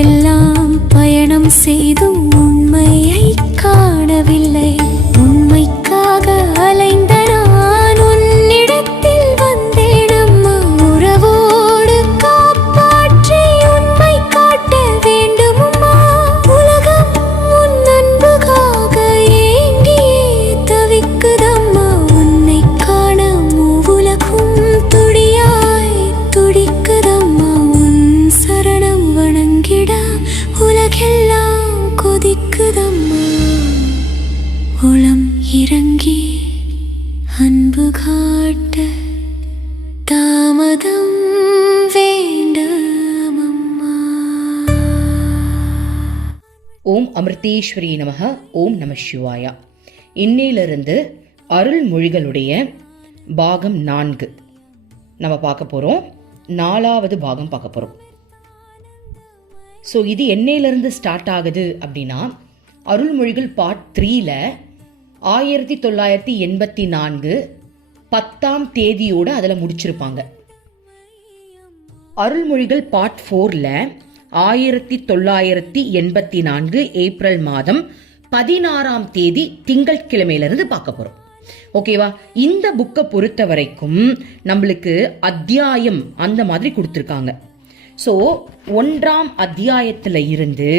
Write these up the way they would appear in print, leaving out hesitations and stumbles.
உலகெல்லாம் பயணம் செய்தும் உண்மையை காணவில்லை. உண்மைக்காக அலைந்த நான் உன்னிடத்தில் வந்தேன் அம்மா. உறவோடு காப்பாற்றி உண்மை காட்ட வேண்டும் அம்மா. உலகம் உன் அன்புக்காக ஏங்கியே தவிக்குதம்மா. உன்னை காண மூவுலகும் துடியாய் துடிக்குதம்மா. உன் சரணம் வணங்கிட உலகெல்லாம் கொதிக்குதம்மா. உளம் இறங்கி அன்பு காட்ட தாமதம் வேண்டாம் அம்மா. ஓம் அமிர்தேஸ்வரி நமக. ஓம் நம சிவாயா. இன்னையிலிருந்து அருள்மொழிகளுடைய பாகம் 4 நம்ம பார்க்க போகிறோம். 4வது பாகம் பார்க்க போகிறோம். ஸோ இது என்னையிலிருந்து ஸ்டார்ட் ஆகுது அப்படின்னா, அருள்மொழிகள் பார்ட் 3ல 1984 10ஆம் தேதியோடு அதில் முடிச்சிருப்பாங்க. அருள்மொழிகள் பார்ட் 4ல 1984 ஏப்ரல் மாதம் 16ஆம் தேதி திங்கட்கிழமையிலிருந்து பார்க்க போறோம். ஓகேவா? இந்த புக்கை பொறுத்த வரைக்கும் நம்மளுக்கு அத்தியாயம் அந்த மாதிரி கொடுத்துருக்காங்க. ஸோ 1ஆம் அத்தியாயத்தில் இருந்து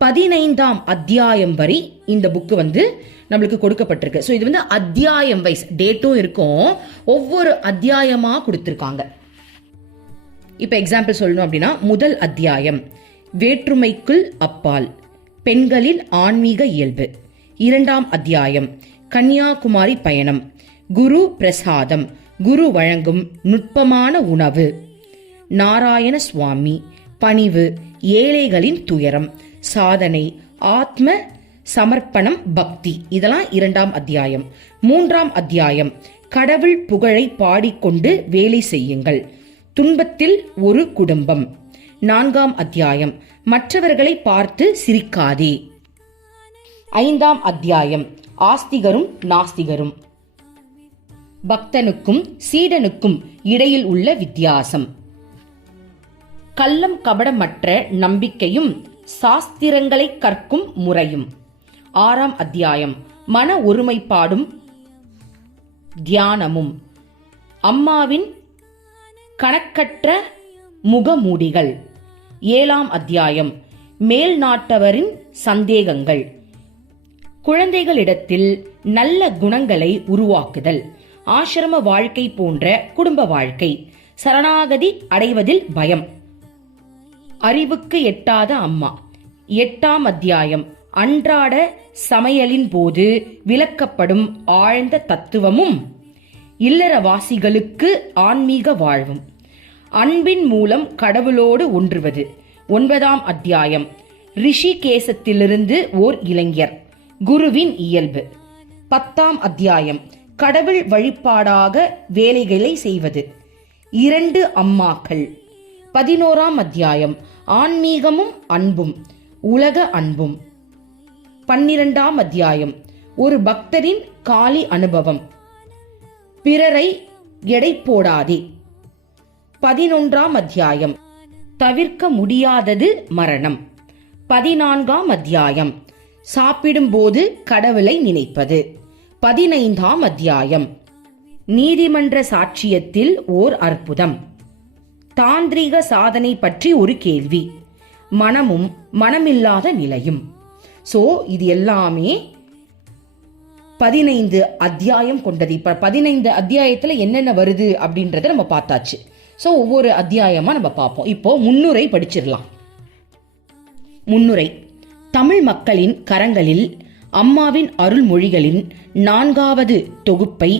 15ஆம் அத்தியாயம் வரை இந்த புக்கு நம்மளுக்கு கொடுக்கப்பட்டிருக்கு. ஸோ இது அத்தியாயம் வைஸ் டேட்டும் இருக்கும், ஒவ்வொரு அத்தியாயமா கொடுத்துருக்காங்க. இப்போ எக்ஸாம்பிள் சொல்லணும் அப்படின்னா, முதல் அத்தியாயம் வேற்றுமைக்குள் அப்பால், பெண்களின் ஆன்மீக இயல்பு. 2ஆம் அத்தியாயம் கன்னியாகுமரி பயணம், குரு பிரசாதம், குரு வழங்கும் நுட்பமான உணவு, நாராயண சுவாமி, பணிவு, ஏழைகளின் துயரம், சாதனை, ஆத்ம சமர்ப்பணம், பக்தி. இதெல்லாம் 2ஆம் அத்தியாயம். 3ஆம் அத்தியாயம் கடவுள் புகழை பாடிக்கொண்டு வேலை செய்யுங்கள், துன்பத்தில் ஒரு குடும்பம். 4ஆம் அத்தியாயம் மற்றவர்களை பார்த்து சிரிக்காதே. 5ஆம் அத்தியாயம் ஆஸ்திகரும் நாஸ்திகரும், பக்தனுக்கும் சீடனுக்கும் இடையில் உள்ள வித்தியாசம், கள்ளம் கபடமற்ற நம்பிக்கையும் சாஸ்திரங்களை கற்கும் முறையும். 6ஆம் அத்தியாயம் மன ஒருமைப்பாடும் தியானமும், அம்மாவின் கணக்கற்ற முகமூடிகள். 7ஆம் அத்தியாயம் மேல் நாட்டவரின் சந்தேகங்கள், குழந்தைகளிடத்தில் நல்ல குணங்களை உருவாக்குதல், ஆசிரம வாழ்க்கை போன்ற குடும்ப வாழ்க்கை, சரணாகதி அடைவதில் பயம், அறிவுக்கு எட்டாத அம்மா. 8ஆம் அத்தியாயம் அன்றாட சமையலின் போது விளக்கப்படும் ஆழ்ந்த தத்துவமும் இல்லறவாசிகளுக்கு ஆன்மீக வாழ்வும், அன்பின் மூலம் கடவுளோடு ஒன்றுவது. 9ஆம் அத்தியாயம் ரிஷிகேசத்திலிருந்து ஓர் இளைஞர், குருவின் இயல்பு. 10ஆம் அத்தியாயம் கடவுள் வழிபாடாக வேலைகளை செய்வது, 2 அம்மாக்கள். 11ஆம் அத்தியாயம் ஆன்மீகமும் அன்பும், உலக அன்பும். 12ஆம் அத்தியாயம் ஒரு பக்தரின் காலி அனுபவம், பிறரை எடை போடாதே. 11ஆம் அத்தியாயம் தவிர்க்க முடியாதது மரணம். 14ஆம் அத்தியாயம் சாப்பிடும்போது கடவுளை நினைப்பது. 15ஆம் அத்தியாயம் நீதிமன்ற சாட்சியத்தில் ஓர் அற்புதம், தாந்திரிக சாதனை பற்றி ஒரு கேள்வி, மனமும் மனமில்லாத நிலையும். சோ இது எல்லாமே 15 அத்தியாயம் கொண்டது. இப்ப 15 அத்தியாயத்துல என்னென்ன வருது அப்படின்றத நம்ம பார்த்தாச்சு. சோ ஒவ்வொரு அத்தியாயமா நம்ம பார்ப்போம். இப்போ முன்னுரை படிச்சிடலாம். முன்னுரை. தமிழ் மக்களின் கரங்களில் அம்மாவின் அருள்மொழிகளின் 4வது தொகுப்பை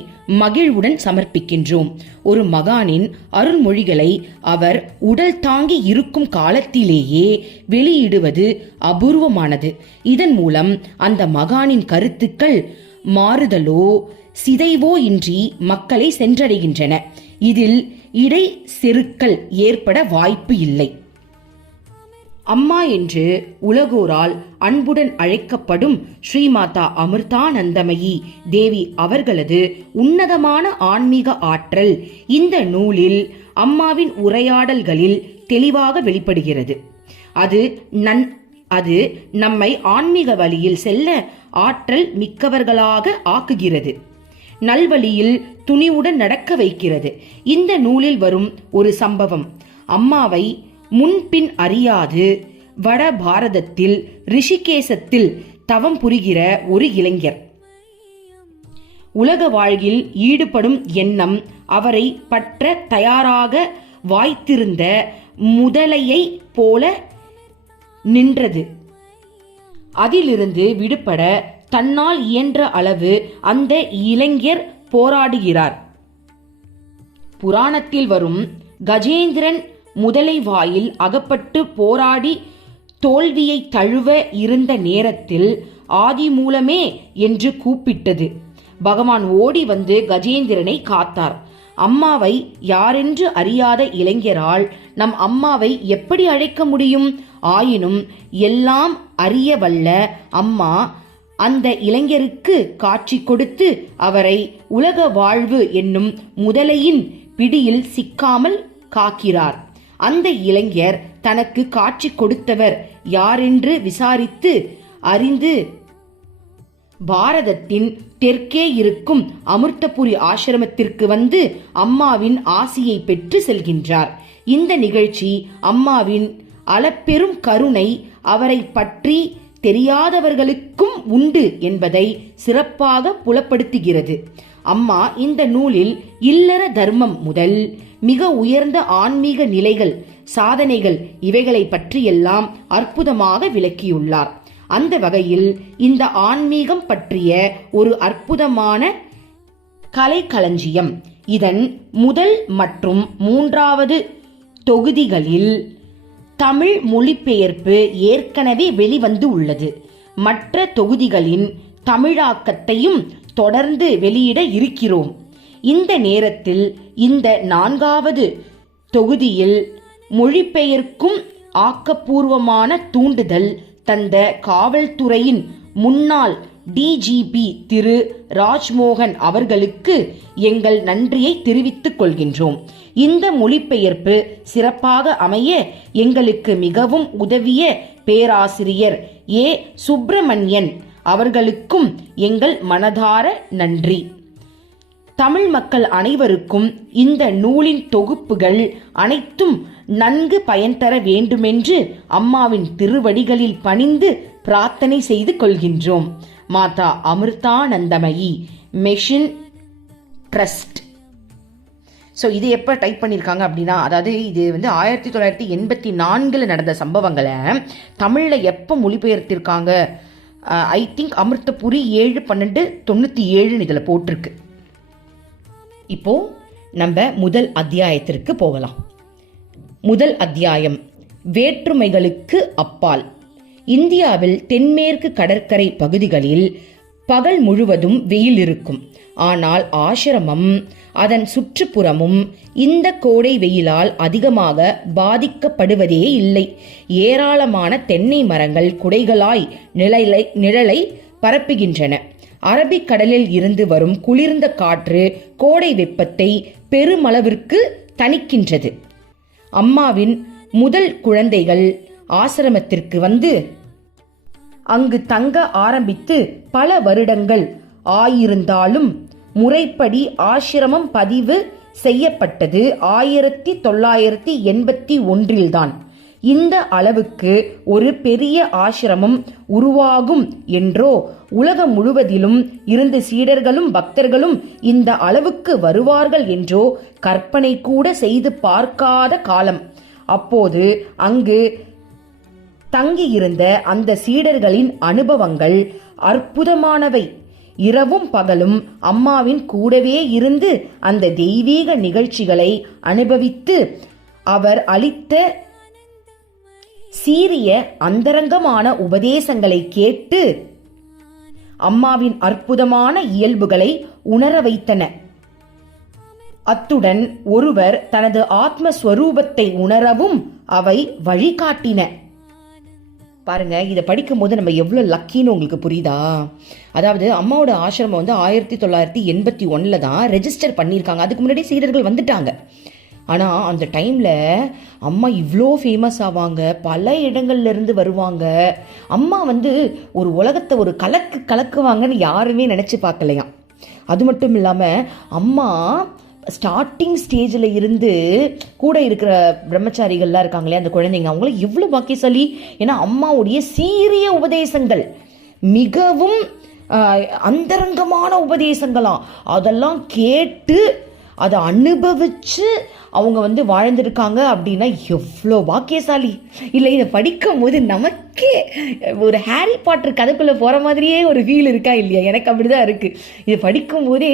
மகிழ்வுடன் சமர்ப்பிக்கின்றோம். ஒரு மகானின் அருள்மொழிகளை அவர் உடல் தாங்கி இருக்கும் காலத்திலேயே வெளியிடுவது அபூர்வமானது. இதன் மூலம் அந்த மகானின் கருத்துக்கள் மாறுதலோ சிதைவோ இன்றி மக்களை சென்றடைகின்றன. இதில் இடை செருக்கல் ஏற்பட வாய்ப்பு இல்லை. அம்மா என்று உலகோரால் அன்புடன் அழைக்கப்படும் ஸ்ரீமாதா அமிர்தானந்தமயி தேவி அவர்களது உன்னதமான ஆன்மீக ஆற்றல் இந்த நூலில் அம்மாவின் உரையாடல்களில் தெளிவாக வெளிப்படுகிறது. அது நம்மை ஆன்மீக வழியில் செல்ல ஆற்றல் மிக்கவர்களாக ஆக்குகிறது. நல்வழியில் துணிவுடன் நடக்க வைக்கிறது. இந்த நூலில் வரும் ஒரு சம்பவம் அம்மாவை முன்பின் அறியாது வட பாரதத்தில் ரிஷிகேசத்தில் தவம் புரிகிற ஒரு இளைஞர். உலக வாழ்வில் ஈடுபடும் எண்ணம் அவரை பற்ற தயாராக வாய்த்திருந்த முதலையை போல நின்றது. அதிலிருந்து விடுபட தன்னால் இயன்ற அளவு அந்த இளைஞர் போராடுகிறார். புராணத்தில் வரும் கஜேந்திரன் முதலை வாயில் அகப்பட்டு போராடி தோல்வியை தழுவ இருந்த நேரத்தில் ஆதி மூலமே என்று கூப்பிட்டது. பகவான் ஓடி வந்து கஜேந்திரனை காத்தார். அம்மாவை யாரென்று அறியாத இளைஞரால் நம் அம்மாவை எப்படி அழைக்க முடியும்? ஆயினும் எல்லாம் அறிய வல்ல அம்மா அந்த இளைஞருக்கு காட்சி கொடுத்து அவரை உலக வாழ்வு என்னும் முதலையின் பிடியில் சிக்காமல் காக்கிறார். அந்த இளைஞர் தனக்கு காட்சி கொடுத்தவர் யாரென்று விசாரித்து அறிந்து பாரதத்தின் தெற்கே இருக்கும் அமிர்தபுரி ஆசிரமத்திற்கு வந்து அம்மாவின் ஆசியை பெற்று செல்கின்றார். இந்த நிகழ்ச்சி அம்மாவின் அளப்பெரும் கருணை அவரை பற்றி தெரியாதவர்களுக்கும் உண்டு என்பதை சிறப்பாக புலப்படுத்துகிறது. அம்மா இந்த நூலில் இல்லற தர்மம் முதல் மிக உயர்ந்த ஆன்மீக நிலைகள், சாதனைகள் இவைகளை பற்றியெல்லாம் அற்புதமாக விளக்கியுள்ளார். அந்த வகையில் இந்த ஆன்மீகம் பற்றிய ஒரு அற்புதமான கலைக்களஞ்சியம். இதன் முதல் மற்றும் 3வது தொகுதிகளில் தமிழ் மொழிபெயர்ப்பு ஏற்கனவே வெளிவந்து உள்ளது. மற்ற தொகுதிகளின் தமிழாக்கத்தையும் தொடர்ந்து வெளியிட இருக்கிறோம். இந்த நேரத்தில் இந்த 4வது தொகுதியில் மொழிபெயர்க்கும் ஆக்கப்பூர்வமான தூண்டுதல் தந்த காவல்துறையின் முன்னாள் டிஜிபி திரு ராஜ்மோகன் அவர்களுக்கு எங்கள் நன்றியை தெரிவித்துக் கொள்கின்றோம். இந்த மொழிபெயர்ப்பு சிறப்பாக அமைய எங்களுக்கு மிகவும் உதவிய பேராசிரியர் ஏ சுப்பிரமணியன் அவர்களுக்கும் எங்கள் மனதார நன்றி. தமிழ் மக்கள் அனைவருக்கும் இந்த நூலின் தொகுப்புகள் அனைத்தும் நன்கு பயன் தர வேண்டுமென்று அம்மாவின் திருவடிகளில் பணிந்து பிரார்த்தனை செய்து கொள்கின்றோம். மாதா அமிர்தானந்தமயி மிஷன் ட்ரஸ்ட். ஸோ இது எப்போ டைப் பண்ணியிருக்காங்க அப்படின்னா, அதாவது இது வந்து 1984 நடந்த சம்பவங்களை தமிழில் எப்போ மொழிபெயர்த்திருக்காங்க, ஐ திங்க் அமிர்தபுரி 7/12/97 இதில் போட்டிருக்கு. இப்போ நம்ம முதல் அத்தியாயத்திற்கு போகலாம். முதல் அத்தியாயம், வேற்றுமைகளுக்கு அப்பால். இந்தியாவில் தென்மேற்கு கடற்கரை பகுதிகளில் பகல் முழுவதும் வெயில் இருக்கும். ஆனால் ஆசிரமம் அதன் சுற்றுப்புறமும் இந்த கோடை வெயிலால் அதிகமாக பாதிக்கப்படுவதே இல்லை. ஏராளமான தென்னை மரங்கள் குடைகளாய் நிழலை பரப்புகின்றன. அரபிக்கடலில் இருந்து வரும் குளிர்ந்த காற்று கோடை வெப்பத்தை பெருமளவிற்கு தணிக்கின்றது. அம்மாவின் முதல் குழந்தைகள் ஆசிரமத்திற்கு வந்து அங்கு தங்க ஆரம்பித்து பல வருடங்கள் ஆயிருந்தாலும் முறைப்படி ஆசிரமம் பதிவு செய்யப்பட்டது 1981 தான். இந்த அளவுக்கு ஒரு பெரிய ஆசிரமம் உருவாகும் என்றோ, உலகம் முழுவதிலும் இருந்து சீடர்களும் பக்தர்களும் இந்த அளவுக்கு வருவார்கள் என்றோ கற்பனை கூட செய்து பார்க்காத காலம். அப்போது அங்கு தங்கியிருந்த அந்த சீடர்களின் அனுபவங்கள் அற்புதமானவை. இரவும் பகலும் அம்மாவின் கூடவே இருந்து அந்த தெய்வீக நிகழ்ச்சிகளை அனுபவித்து அவர் அளித்த சீரிய அந்தரங்கமான உபதேசங்களை கேட்டு அம்மாவின் அற்புதமான இயல்புகளை உணர வைத்தன. அத்துடன் ஒருவர் தனது ஆத்மஸ்வரூபத்தை உணரவும் அவை வழிகாட்டின. பாருங்க, இதை படிக்கும்போது நம்ம எவ்வளோ லக்கின்னு உங்களுக்கு புரியுதா? அதாவது அம்மாவோட ஆசிரமம் வந்து 1981 தான் ரெஜிஸ்டர் பண்ணியிருக்காங்க. அதுக்கு முன்னாடி சீடர்கள் வந்துட்டாங்க. ஆனால் அந்த டைமில் அம்மா இவ்வளோ ஃபேமஸ் ஆவாங்க, பல இடங்கள்ல இருந்து வருவாங்க. அம்மா வந்து ஒரு உலகத்தை ஒரு கலக்குவாங்கன்னு யாருமே நினச்சி பார்க்கலையாம். அது மட்டும் இல்லாமல் அம்மா ஸ்டார்டிங் ஸ்டேஜில் இருந்து கூட இருக்கிற பிரம்மச்சாரிகள்லாம் இருக்காங்களே, அந்த குழந்தைங்க, அவங்கள எவ்வளோ பாக்கியசாலி. ஏன்னா அம்மாவுடைய சீரிய உபதேசங்கள் மிகவும் அந்தரங்கமான உபதேசங்களாம். அதெல்லாம் கேட்டு அதை அனுபவித்து அவங்க வந்து வாழ்ந்துருக்காங்க அப்படின்னா எவ்வளோ பாக்கியசாலி இல்லை. இதை படிக்கும் போது நமக்கே ஒரு ஹாரி பாட்டர் கதைக்குள்ளே போகிற மாதிரியே ஒரு ஃபீல் இருக்கா இல்லையா? எனக்கு அப்படி தான் இருக்குது. இதை படிக்கும் போதே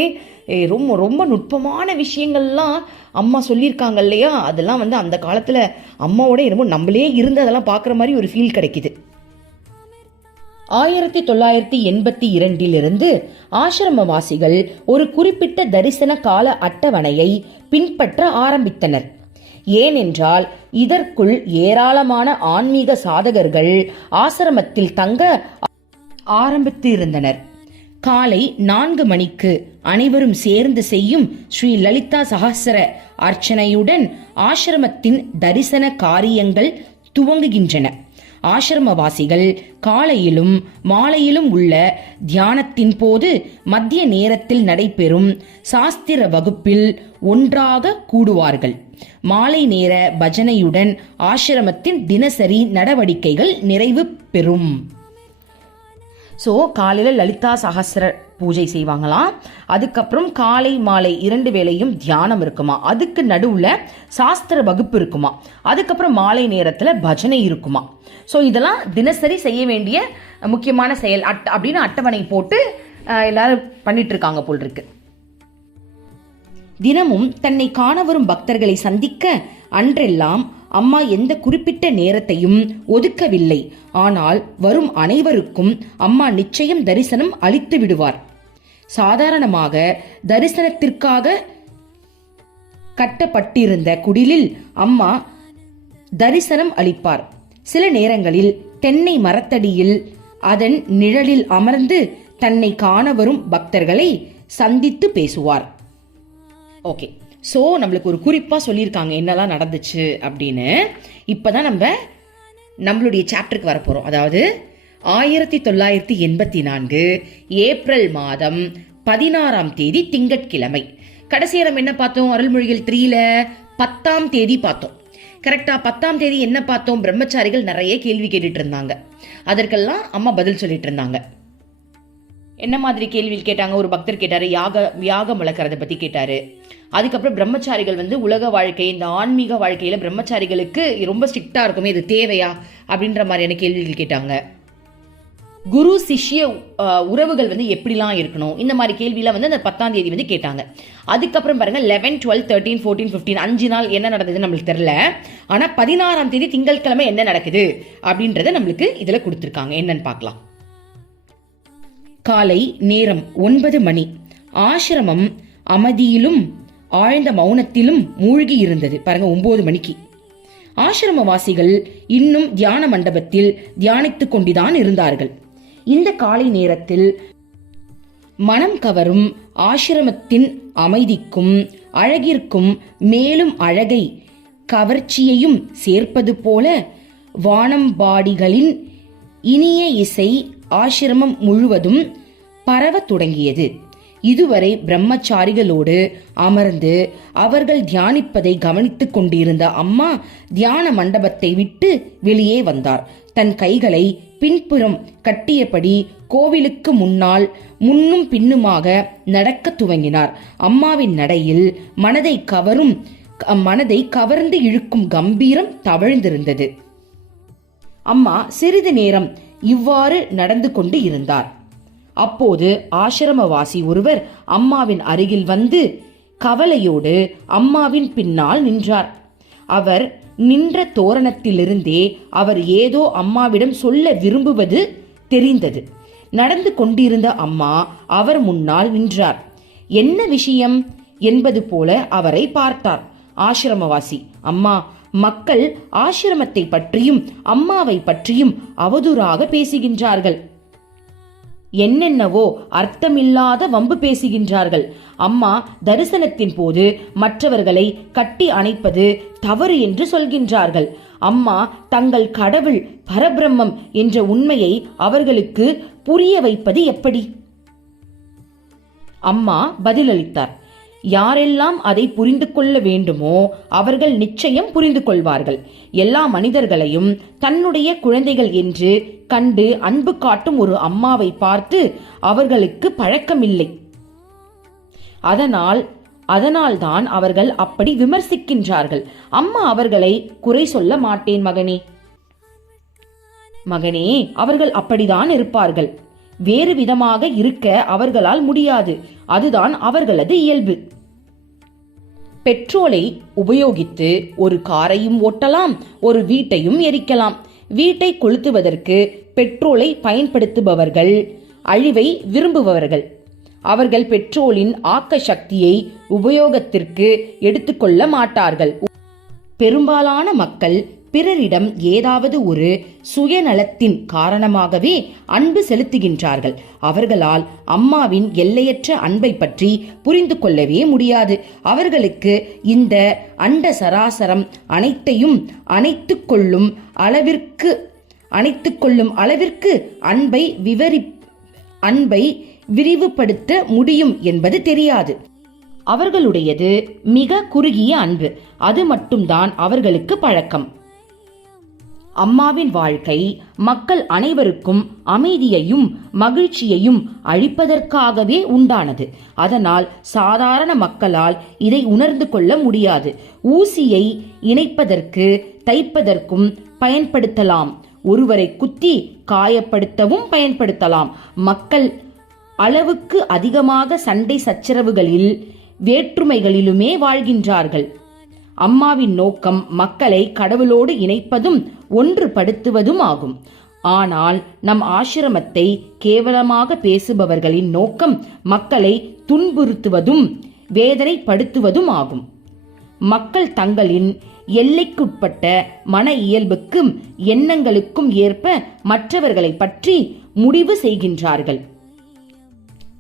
ரொம்ப ரொம்ப நுட்பமான விஷயங்கள்லாம் அம்மா சொல்லியிருக்காங்க இல்லையா? அதெல்லாம் வந்து அந்த காலத்தில் அம்மாவோட என்னமோ நம்மளே இருந்து அதெல்லாம் பார்க்குற மாதிரி ஒரு ஃபீல் கிடைக்குது. 1982 ஆசிரமவாசிகள் ஒரு குறிப்பிட்ட தரிசன கால அட்டவணையை பின்பற்ற ஆரம்பித்தனர். ஏனென்றால் இதற்குள் ஏராளமான ஆன்மீக சாதகர்கள் ஆசிரமத்தில் தங்க ஆரம்பித்து இருந்தனர். காலை 4 மணிக்கு அனைவரும் சேர்ந்து செய்யும் ஸ்ரீ லலிதா சகஸ்ர அர்ச்சனையுடன் ஆசிரமத்தின் தரிசன காரியங்கள் துவங்குகின்றன. ஆசிரமவாசிகள் காலையிலும் மாலையிலும் உள்ள தியானத்தின் போது மத்திய நேரத்தில் நடைபெறும் சாஸ்திர வகுப்பில் ஒன்றாக கூடுவார்கள். மாலை நேர பஜனையுடன் ஆசிரமத்தின் தினசரி நடவடிக்கைகள் நிறைவு பெறும். ஸோ காலையில் லலிதா சகஸ்ர பூஜை செய்வாங்களாம். அதுக்கப்புறம் காலை மாலை 2 வேளையும் தியானம் இருக்குமா. அதுக்கு நடுவில் சாஸ்திர வகுப்பு இருக்குமா. அதுக்கப்புறம் மாலை நேரத்தில் பஜனை இருக்குமா. ஸோ இதெல்லாம் தினசரி செய்ய வேண்டிய முக்கியமான செயல் அப்படின்னு அட்டவணை போட்டு எல்லாரும் பண்ணிட்டு இருக்காங்க போல் இருக்கு. தினமும் தன்னை காண வரும் பக்தர்களை சந்திக்க அன்றெல்லாம் அம்மா எந்த குறிப்பிட்ட நேரத்தையும் ஒதுக்கவில்லை. ஆனால் வரும் அனைவருக்கும் அம்மா நிச்சயம் தரிசனம் அளித்து விடுவார். சாதாரணமாக தரிசனத்திற்காக கட்டப்பட்டிருந்த குடிலில் அம்மா தரிசனம் அளிப்பார். சில நேரங்களில் தென்னை மரத்தடியில் அதன் நிழலில் அமர்ந்து தன்னை காண வரும் பக்தர்களை சந்தித்து பேசுவார். ஓகே, ஸோ நம்மளுக்கு ஒரு குறிப்பாக சொல்லியிருக்காங்க என்னெல்லாம் நடந்துச்சு அப்படின்னு. இப்போதான் நம்மளுடைய சாப்டருக்கு வரப்போகிறோம். அதாவது 1984 ஏப்ரல் மாதம் 16ஆம் தேதி திங்கட்கிழமை. கடைசியா நம்ம என்ன பார்த்தோம்? அருள்மொழிகள் 3ல 10ஆம் தேதி பார்த்தோம். கரெக்டா 10ஆம் தேதி என்ன பார்த்தோம்? பிரம்மச்சாரிகள் நிறைய கேள்வி கேட்டுட்டு இருந்தாங்க. அதற்கெல்லாம் அம்மா பதில் சொல்லிட்டு இருந்தாங்க. என்ன மாதிரி கேள்வி கேட்டாங்க? ஒரு பக்தர் கேட்டாரு, யாகம் வளர்க்கறத பத்தி கேட்டாரு. அதுக்கப்புறம் பிரம்மச்சாரிகள் வந்து உலக வாழ்க்கை, இந்த ஆன்மீக வாழ்க்கையில பிரம்மச்சாரிகளுக்கு ரொம்ப ஸ்ட்ரிக்டா இருக்குமே, இது தேவையா அப்படின்ற மாதிரியான கேள்விகள் கேட்டாங்க. குரு சிஷ்ய உறவுகள் வந்து எப்படிலாம் இருக்கணும், இந்த மாதிரி கேள்வியெல்லாம் வந்து அந்த 10ஆம் தேதி வந்து கேட்டாங்க. அதுக்கப்புறம் பாருங்க 11, 12, 13, 14, 15 5 நாள் என்ன நடந்ததுன்னு நம்மளுக்கு தெரியல. ஆனா 16ஆம் தேதி திங்கட்கிழமை என்ன நடக்குது அப்படின்றத நம்மளுக்கு இதுல கொடுத்துருக்காங்க. என்னன்னு பார்க்கலாம். காலை நேரம் 9 மணி. ஆசிரமம் அமைதியிலும் ஆழ்ந்த மௌனத்திலும் மூழ்கி இருந்தது. பாருங்க 9 மணிக்கு. ஆசிரமவாசிகள் இன்னும் தியான மண்டபத்தில் தியானித்துக் கொண்டுதான் இருந்தார்கள். இந்த காலை நேரத்தில் மனம் கவரும் ஆசிரமத்தின் அமைதிக்கும் அழகிற்கும் மேலும் அழகை கவர்ச்சியையும் சேர்ப்பது போல வானம்பாடிகளின் இனிய இசை ஆசிரமம் முழுவதும் பரவத் தொடங்கியது. இதுவரை பிரம்மச்சாரிகளோடு அமர்ந்து அவர்கள் தியானிப்பதை கவனித்துக் கொண்டிருந்த அம்மா தியான மண்டபத்தை விட்டு வெளியே வந்தார். தன் கைகளை பின்புறம் கட்டியபடி கோவிலுக்கு முன்னும் பின்னுமாக நடக்க துவங்கினார். அம்மாவின் நடையில் மனதை கவர்ந்து இழுக்கும் கம்பீரம் தவழ்ந்திருந்தது. அம்மா சிறிது நேரம் இவ்வாறு நடந்து கொண்டு இருந்தார். அப்போது ஆசிரமவாசி ஒருவர் அம்மாவின் அருகில் வந்து கவலையோடு அம்மாவின் பின்னால் நின்றார். அவர் நின்ற தோரணத்திலிருந்தே அவர் ஏதோ அம்மாவிடம் சொல்ல விரும்புவது தெரிந்தது. நடந்து கொண்டிருந்த அம்மா அவர் முன்னால் நின்றார். என்ன விஷயம் என்பது போல அவரை பார்த்தார். ஆசிரமவாசி, அம்மா, மக்கள் ஆசிரமத்தை பற்றியும் அம்மாவை பற்றியும் அவதூறாக பேசுகின்றார்கள். என்னென்னவோ அர்த்தமில்லாத வம்பு பேசுகின்றார்கள். அம்மா தரிசனத்தின் போது மற்றவர்களை கட்டி அணைப்பது தவறு என்று சொல்கின்றார்கள். அம்மா தங்கள் கடவுள் பரபிரம்மம் என்ற உண்மையை அவர்களுக்கு புரிய வைப்பது எப்படி? அம்மா பதிலளித்தார், யாரெல்லாம் அதை புரிந்து கொள்ள வேண்டுமோ அவர்கள் நிச்சயம் புரிந்து கொள்வார்கள். எல்லா மனிதர்களையும் தன்னுடைய குழந்தைகள் என்று கண்டு அன்பு காட்டும் ஒரு அம்மாவை பார்த்து அவர்களுக்கு பழக்கமில்லை. அதனால்தான் அவர்கள் அப்படி விமர்சிக்கின்றார்கள். அம்மா அவர்களை குறை சொல்ல மாட்டேன் மகனே, அவர்கள் அப்படிதான் இருப்பார்கள். வேறு விதமாக இருக்க அவர்களால் முடியாது. அதுதான் அவர்களது இயல்பு. பெட்ரோலை உபயோகித்து ஒரு காரையும் ஓட்டலாம், ஒரு வீட்டையும் எரிக்கலாம். வீட்டை கொளுத்துவதற்கு பெட்ரோலை பயன்படுத்துபவர்கள் அழிவை விரும்புபவர்கள். அவர்கள் பெட்ரோலின் ஆக்க சக்தியை உபயோகத்திற்கு எடுத்துக்கொள்ள மாட்டார்கள். பெரும்பாலான மக்கள் பிறரிடம் ஏதாவது ஒரு சுயநலத்தின் காரணமாகவே அன்பு செலுத்துகின்றார்கள். அவர்களால் அம்மாவின் எல்லையற்ற அன்பை பற்றி புரிந்து கொள்ளவே முடியாது. அவர்களுக்கு இந்த அண்ட சராசரம் அனைத்தையும் அணைத்துக் கொள்ளும் அளவிற்கு அன்பை விரிவுபடுத்த முடியும் என்பது தெரியாது. அவர்களுடையது மிக குறுகிய அன்பு. அது மட்டும்தான் அவர்களுக்கு பழக்கம். அம்மாவின் வாழ்க்கை மக்கள் அனைவருக்கும் அமைதியையும் மகிழ்ச்சியையும் அளிப்பதற்காகவே உண்டானது. அதனால் சாதாரண மக்களால் இதை உணர்ந்து கொள்ள முடியாது. ஊசியை இணைப்பதற்கு தைப்பதற்கும் பயன்படுத்தலாம். ஒருவரை குத்தி காயப்படுத்தவும் பயன்படுத்தலாம். மக்கள் அளவுக்கு அதிகமாக சண்டை சச்சரவுகளில் வேற்றுமைகளிலுமே வாழ்கின்றார்கள். அம்மாவின் நோக்கம் மக்களை கடவுளோடு இணைப்பதும் ஒன்றுபடுத்துவதும் ஆகும். ஆனால் நம் ஆசிரமத்தை கேவலமாக பேசுபவர்களின் நோக்கம் மக்களை துன்புறுத்துவதும் வேதனைப்படுத்துவதும் ஆகும். மக்கள் தங்களின் எல்லைக்குட்பட்ட மன இயல்புக்கும் எண்ணங்களுக்கும் ஏற்ப மற்றவர்களை பற்றி முடிவு செய்கின்றார்கள்,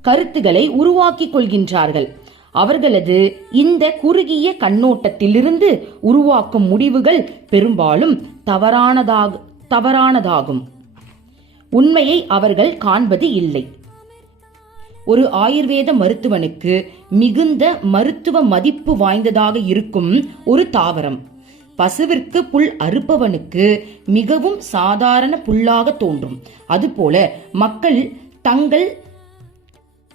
கருத்துக்களை உருவாக்கிக் கொள்கின்றார்கள். அவர்களது இந்த குறுகிய கண்ணோட்டத்திலிருந்து உருவாக்கும் முடிவுகள் பெரும்பாலும் தவறானதாகும். உண்மையை அவர்கள் காண்பது இல்லை. ஒரு ஆயுர்வேத மருத்துவனுக்கு மிகுந்த மருத்துவ மதிப்பு வாய்ந்ததாக இருக்கும் ஒரு தாவரம் பசுவிற்கு புல் அறுப்பவனுக்கு மிகவும் சாதாரண புல்லாக தோன்றும். அதுபோல மக்கள் தங்கள்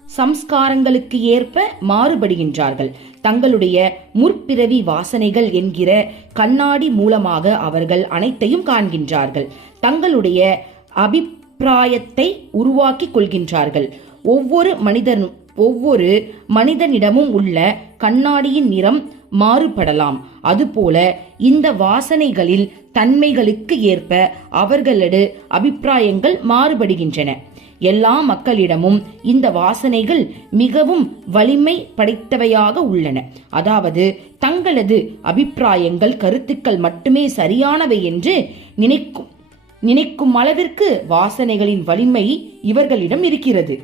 சம்ஸ்காரங்களுக்கு ஏற்ப மாறுபடுகின்றார்கள். தங்களுடைய முற்பிறவி வாசனைகள் என்கிற கண்ணாடி மூலமாக அவர்கள் அனைத்தையும் காண்கின்றார்கள். தங்களுடைய அபிப்பிராயத்தை உருவாக்கிக் கொள்கின்றார்கள். ஒவ்வொரு மனிதனிடமும் உள்ள கண்ணாடியின் நிறம் மாறுபடலாம். அதுபோல இந்த வாசனைகளில் தன்மைகளுக்கு ஏற்ப அவர்களது அபிப்பிராயங்கள் மாறுபடுகின்றன. எல்லா மக்களிடமும் இந்த வாசனைகள் மிகவும் வலிமை படைத்தவையாக உள்ளன. அதாவது தங்களது அபிப்பிராயங்கள் கருத்துக்கள் மட்டுமே சரியானவை என்று நினைக்கும் அளவிற்கு வாசனைகளின் வலிமை இவர்களிடம் இருக்கிறது.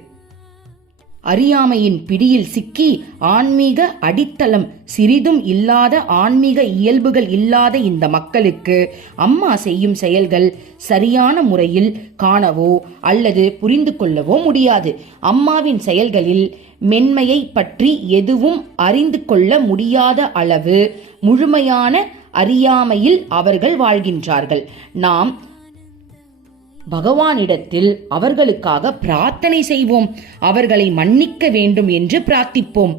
அறியாமையின் பிடியில் சிக்கி ஆன்மீக அடித்தளம் சிறிதும் இல்லாத ஆன்மீக இயல்புகள் இல்லாத இந்த மக்களுக்கு அம்மா செய்யும் செயல்கள் சரியான முறையில் காணவோ அல்லது புரிந்து கொள்ளவோ முடியாது. அம்மாவின் செயல்களில் மென்மையை பற்றி எதுவும் அறிந்து கொள்ள முடியாத அளவு முழுமையான அறியாமையில் அவர்கள் வாழ்கின்றார்கள். நாம் பகவானிடத்தில் அவர்களுக்காக பிரார்த்தனை செய்வோம். அவர்களை மன்னிக்க வேண்டும் என்று பிரார்த்திப்போம்.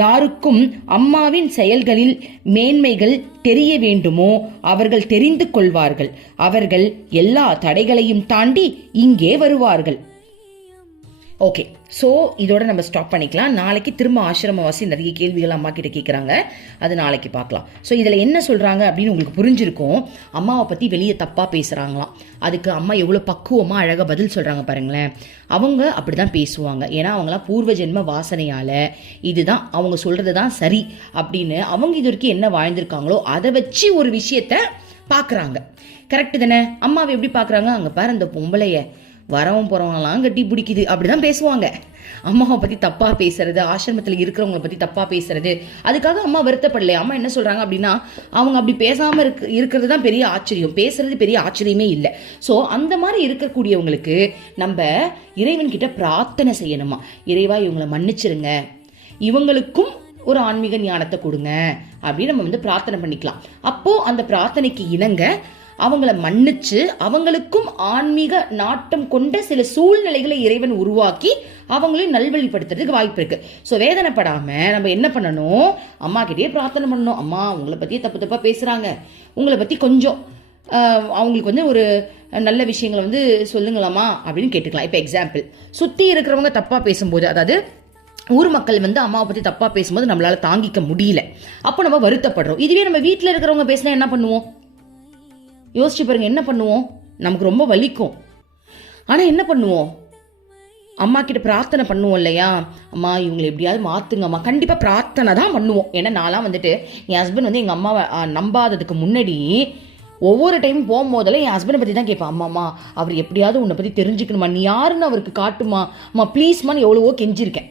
யாருக்கும் அம்மாவின் செயல்களில் மேன்மைகள் தெரிய வேண்டுமோ அவர்கள் தெரிந்து கொள்வார்கள். அவர்கள் எல்லா தடைகளையும் தாண்டி இங்கே வருவார்கள். ஓகே, ஸோ இதோட நம்ம ஸ்டாப் பண்ணிக்கலாம். நாளைக்கு திரும்ப ஆசிரமவாசி நிறைய கேள்விகள் அம்மா கிட்ட கேட்குறாங்க, அது நாளைக்கு பார்க்கலாம். ஸோ இதில் என்ன சொல்கிறாங்க அப்படின்னு உங்களுக்கு புரிஞ்சிருக்கும். அம்மாவை பற்றி வெளியே தப்பாக பேசுகிறாங்களாம். அதுக்கு அம்மா எவ்வளோ பக்குவமாக அழகாக பதில் சொல்கிறாங்க பாருங்களேன். அவங்க அப்படி தான் பேசுவாங்க. ஏன்னா அவங்களாம் பூர்வ ஜென்ம வாசனையால் இதுதான் அவங்க சொல்கிறது தான் சரி அப்படின்னு அவங்க இது வரைக்கும் என்ன வாழ்ந்திருக்காங்களோ அதை வச்சு ஒரு விஷயத்த பார்க்குறாங்க. கரெக்டு தானே? அம்மாவை எப்படி பார்க்குறாங்க? அங்கே பாரு அந்த பொம்பளைய வரவும் போகிறவங்களாம் கட்டி பிடிக்குது, அப்படிதான் பேசுவாங்க. அம்மாவை பற்றி தப்பாக பேசுறது, ஆசிரமத்தில் இருக்கிறவங்கள பற்றி தப்பாக பேசுறது, அதுக்காக அம்மா வருத்தப்படலை. அம்மா என்ன சொல்கிறாங்க அப்படின்னா, அவங்க அப்படி பேசாமல் இருக்கிறது தான் பெரிய ஆச்சரியம், பேசுறது பெரிய ஆச்சரியமே இல்லை. ஸோ அந்த மாதிரி இருக்கக்கூடியவங்களுக்கு நம்ம இறைவன்கிட்ட பிரார்த்தனை செய்யணுமா, இறைவா இவங்களை மன்னிச்சிருங்க, இவங்களுக்கும் ஒரு ஆன்மீக ஞானத்தை கொடுங்க அப்படின்னு நம்ம பிரார்த்தனை பண்ணிக்கலாம். அப்போ அந்த பிரார்த்தனைக்கு இணங்க அவங்கள மன்னிச்சு அவங்களுக்கும் ஆன்மீக நாட்டம் கொண்ட சில சூழ்நிலைகளை இறைவன் உருவாக்கி அவங்களையும் நல்வழிப்படுத்துறதுக்கு வாய்ப்பு இருக்கு. ஸோ வேதனைப்படாம நம்ம என்ன பண்ணணும், அம்மா கிட்டே பிரார்த்தனை பண்ணணும். அம்மா உங்களை பத்தியே தப்பா பேசுறாங்க, உங்களை பத்தி கொஞ்சம் அவங்களுக்கு ஒரு நல்ல விஷயங்களை சொல்லுங்களாமா அப்படின்னு கேட்டுக்கலாம். இப்போ எக்ஸாம்பிள், சுத்தி இருக்கிறவங்க தப்பா பேசும்போது, அதாவது ஊர் மக்கள் அம்மாவை பத்தி தப்பா பேசும்போது நம்மளால தாங்கிக்க முடியல, அப்போ நம்ம வருத்தப்படுறோம். இதுவே நம்ம வீட்டில் இருக்கிறவங்க பேசினா என்ன பண்ணுவோம், யோசிச்சு பாருங்க, என்ன பண்ணுவோம், நமக்கு ரொம்ப வலிக்கும். ஆனா என்ன பண்ணுவோம், அம்மா கிட்ட பிரார்த்தனை பண்ணுவோம் இல்லையா, அம்மா இவங்களை எப்படியாவது மாத்துங்கம்மா, கண்டிப்பா பிரார்த்தனை தான் பண்ணுவோம். ஏன்னா நான்லாம் என் ஹஸ்பண்ட் எங்க அம்மாவை நம்பாததுக்கு முன்னாடி ஒவ்வொரு டைம் போகும்போதெல்லாம் என் ஹஸ்பண்டை பற்றி தான் கேட்பேன். அம்மாம்மா அவர் எப்படியாவது உன்னை பற்றி தெரிஞ்சுக்கணுமா, நீ யாருன்னு அவருக்கு காட்டுமா, அம்மா ப்ளீஸ்மான்னு எவ்வளவோ கெஞ்சிருக்கேன்.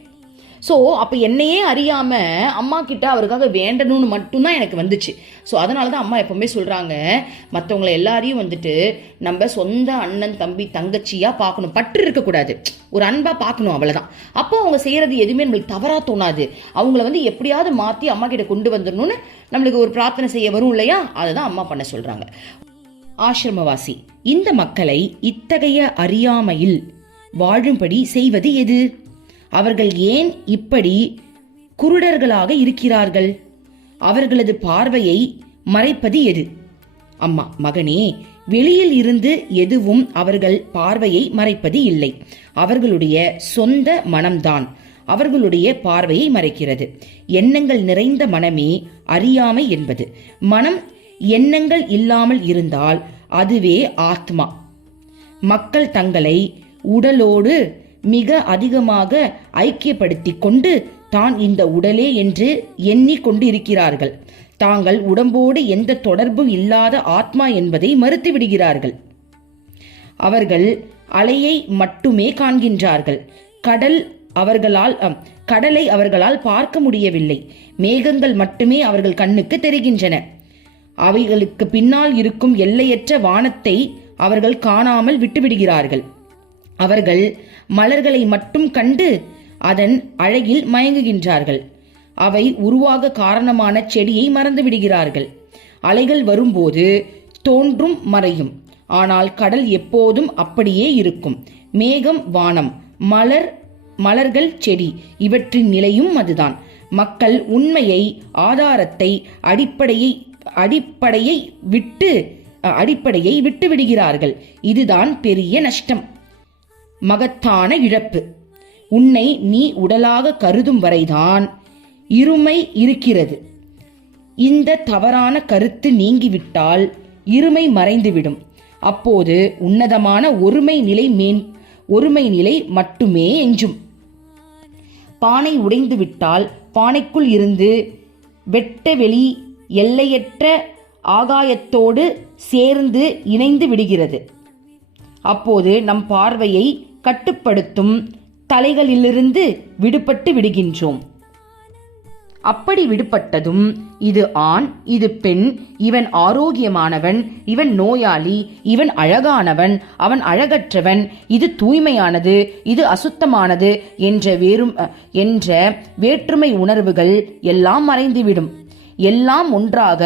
ஸோ அப்போ என்னையே அறியாமல் அம்மா கிட்ட அவருக்காக வேண்டணும்னு மட்டும்தான் எனக்கு வந்துச்சு. ஸோ அதனால தான் அம்மா எப்பவுமே சொல்கிறாங்க, மற்றவங்களை எல்லாரையும் நம்ம சொந்த அண்ணன் தம்பி தங்கச்சியாக பார்க்கணும், பற்று இருக்கக்கூடாது, ஒரு அன்பாக பார்க்கணும், அவ்வளோதான். அப்போ அவங்க செய்கிறது எதுவுமே நம்மளுக்கு தவறாக தோணாது. அவங்கள எப்படியாவது மாற்றி அம்மா கிட்ட கொண்டு வந்துடணும்னு நம்மளுக்கு ஒரு பிரார்த்தனை செய்ய வரும் இல்லையா, அதுதான் அம்மா பண்ண சொல்கிறாங்க. ஆசிரமவாசி இந்த மக்களை இத்தகைய அறியாமையில் வாழும்படி செய்வது எது? அவர்கள் ஏன் இப்படி குருடர்களாக இருக்கிறார்கள்? அவர்களது பார்வையை மறைப்பது எது? அம்மா, மகனே, வெளியில் இருந்து எதுவும் அவர்கள் பார்வையை மறைப்பது இல்லை. அவர்களுடைய சொந்த மனம்தான் அவர்களுடைய பார்வையை மறைக்கிறது. எண்ணங்கள் நிறைந்த மனமே அறியாமை என்பது. மனம் எண்ணங்கள் இல்லாமல் இருந்தால் அதுவே ஆத்மா. மக்கள் தங்களை உடலோடு மிக அதிகமாக ஐக்கியப்படுத்தி கொண்டு தான் இந்த உடலே என்று எண்ணிக்கொண்டு இருக்கிறார்கள். தாங்கள் உடம்போடு எந்த தொடர்பும் இல்லாத ஆத்மா என்பதை மறுத்து விடுகிறார்கள். அவர்கள் அலையை மட்டுமே காண்கின்றார்கள். கடலை அவர்களால் பார்க்க முடியவில்லை. மேகங்கள் மட்டுமே அவர்கள் கண்ணுக்கு தெரிகின்றன. அவைகளுக்கு பின்னால் இருக்கும் எல்லையற்ற வானத்தை அவர்கள் காணாமல் விட்டுவிடுகிறார்கள். அவர்கள் மலர்களை மட்டும் கண்டு அதன் அழகில் மயங்குகின்றார்கள். அவை உருவாக காரணமான செடியை மறந்து விடுகிறார்கள். அலைகள் வரும்போது தோன்றும் மறையும், ஆனால் கடல் எப்போதும் அப்படியே இருக்கும். மேகம் வானம், மலர்கள் செடி, இவற்றின் நிலையும் அதுதான். மக்கள் உண்மையை, ஆதாரத்தை, அடிப்படையை விட்டு விடுகிறார்கள். இதுதான் பெரிய நஷ்டம், மகத்தான இழப்பு. உன்னை நீ உடலாக கருதும் வரைதான் இருமை இருக்கிறது. இந்த தவறான கருத்து நீங்கிவிட்டால் இருமை மறைந்துவிடும். அப்போது உன்னதமான ஒருமை நிலை மட்டுமே எஞ்சும். பானை உடைந்து விட்டால் பானைக்குள் இருந்து வெட்ட வெளி எல்லையற்ற ஆகாயத்தோடு சேர்ந்து இணைந்து விடுகிறது. அப்போது நம் பார்வையை கட்டுப்படுத்தும் தலைகளிலிருந்து விடுபட்டு விடுகின்றோம். அப்படி விடுபட்டதும் இது ஆண், இது பெண், இவன் ஆரோக்கியமானவன், இவன் நோயாளி, இவன் அழகானவன், அவன் அழகற்றவன், இது தூய்மையானது, இது அசுத்தமானது என்ற வேற்றுமை உணர்வுகள் எல்லாம் மறைந்துவிடும். எல்லாம் ஒன்றாக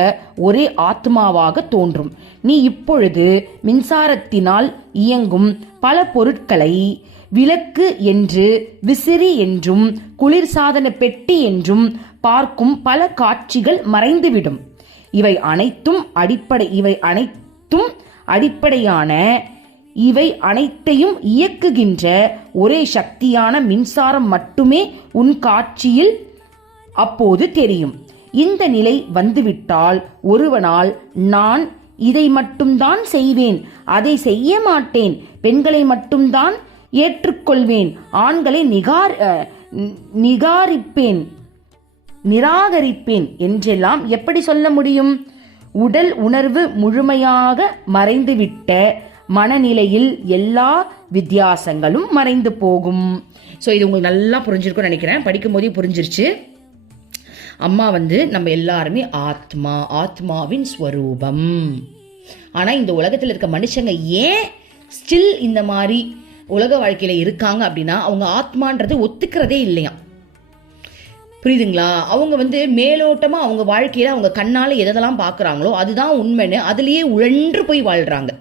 ஒரே ஆத்மாவாக தோன்றும். நீ இப்பொழுது மின்சாரத்தினால் இயங்கும் பல பொருட்களை விளக்கு என்று, விசிறி என்றும், குளிர்சாதன பெட்டி என்றும் பார்க்கும் பல காட்சிகள் மறைந்துவிடும். இவை அனைத்தையும் அடிப்படையான இவை அனைத்தையும் இயக்குகின்ற ஒரே சக்தியான மின்சாரம் மட்டுமே உன் காட்சியில் அப்போது தெரியும். இந்த நிலை வந்துவிட்டால் ஒருவனால் நான் இதை மட்டும்தான் செய்வேன், அதை செய்ய மாட்டேன், பெண்களை மட்டும்தான் ஏற்றுக்கொள்வேன், ஆண்களை நிராகரிப்பேன் என்றெல்லாம் எப்படி சொல்ல முடியும்? உடல் உணர்வு முழுமையாக மறைந்துவிட்ட மனநிலையில் எல்லா வித்தியாசங்களும் மறைந்து போகும். ஸோ இது உங்களுக்கு நல்லா புரிஞ்சிருக்கும்னு நினைக்கிறேன். படிக்கும் போதே புரிஞ்சிருச்சு. அம்மா வந்து நம்ம எல்லாருமே ஆத்மாவின் ஸ்வரூபம். ஆனால் இந்த உலகத்தில் இருக்க மனுஷங்க ஏன் ஸ்டில் இந்த மாதிரி உலக வாழ்க்கையில் இருக்காங்க அப்படின்னா அவங்க ஆத்மான்றது ஒத்துக்கிறதே இல்லையா. புரியுதுங்களா? அவங்க வந்து மேலோட்டமாக அவங்க வாழ்க்கையில் அவங்க கண்ணால் எதெல்லாம் பார்க்குறாங்களோ அதுதான் உண்மைன்னு அதுலேயே உழன்று போய் வாழ்கிறாங்க.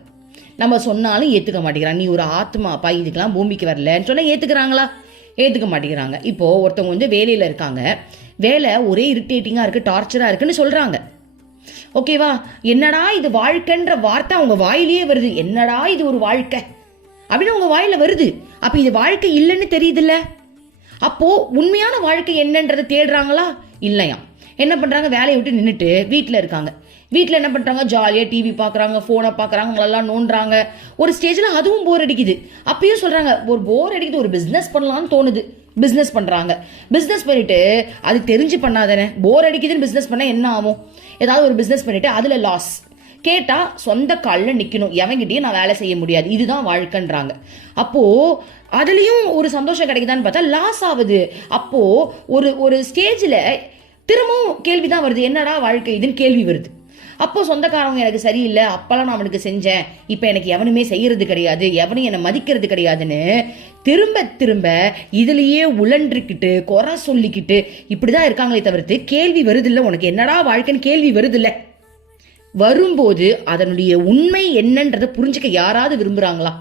நம்ம சொன்னாலும் ஏற்றுக்க மாட்டேங்கிறாங்க. நீ ஒரு ஆத்மாப்பா, இதுக்கெல்லாம் பூமிக்கு வரலன்னு சொன்னால் ஏற்றுக்கிறாங்களா? ஏற்றுக்க மாட்டேங்கிறாங்க. இப்போது ஒருத்தவங்க வந்து வேலையில் இருக்காங்க, வேலை ஒரே இரிட்டேட்டிங்காக இருக்குது, டார்ச்சராக இருக்குன்னு சொல்கிறாங்க. ஓகேவா? என்னடா இது வாழ்க்கைன்ற வார்த்தை அவங்க வாயிலேயே வருது. என்னடா இது ஒரு வாழ்க்கை அப்படின்னு அவங்க வாயில வருது. அப்போ இது வாழ்க்கை இல்லைன்னு தெரியுதுல்ல. அப்போ உண்மையான வாழ்க்கை என்னன்றதை தேடுறாங்களா? இல்லையா. என்ன பண்றாங்க? வேலையை விட்டு நின்றுட்டு வீட்டில் இருக்காங்க. வீட்டில் என்ன பண்றாங்க? ஜாலியாக டிவி பார்க்குறாங்க, ஃபோனை பார்க்குறாங்க, அவங்களெல்லாம் நோண்டுறாங்க. ஒரு ஸ்டேஜில் அதுவும் போர் அடிக்குது. அப்பயும் சொல்றாங்க ஒரு போர் அடிக்குது, ஒரு பிஸ்னஸ் பண்ணலாம்னு தோணுது. பிஸ்னஸ் பண்றாங்க. பிஸ்னஸ் பண்ணிட்டு அது தெரிஞ்சு பண்ணாதானே. போர் அடிக்குதுன்னு பிஸ்னஸ் பண்ண என்ன ஆகும்? ஏதாவது ஒரு பிஸ்னஸ் பண்ணிட்டு அதுல லாஸ். கேட்டா சொந்த காலில் நிற்கணும், எவங்கிட்டையும் நான் வேலை செய்ய முடியாது, இதுதான் வாழ்க்கைன்றாங்க. அப்போ அதுலயும் ஒரு சந்தோஷம் கிடைக்குதான்னு பார்த்தா லாஸ் ஆகுது. அப்போ ஒரு ஸ்டேஜில் திரும்பவும் கேள்விதான் வருது, என்னடா வாழ்க்கை இதுன்னு கேள்வி வருது. அப்போ சொந்தக்காரவங்க எனக்கு சரியில்லை, அப்பெல்லாம் நான் அவனுக்கு செஞ்சேன், இப்போ எனக்கு எவனுமே செய்யறது கிடையாது, எவனும் என்னை மதிக்கிறது கிடையாதுன்னு திரும்ப திரும்ப இதுலயே உழன்றுக்கிட்டு குறை சொல்லிக்கிட்டு இப்படிதான் இருக்காங்களே தவிர்த்து கேள்வி வருதில்லை, உனக்கு என்னடா வாழ்க்கைன்னு கேள்வி வருதில்லை. வரும்போது அதனுடைய உண்மை என்னன்றதை புரிஞ்சுக்க யாராவது விரும்புறாங்களா?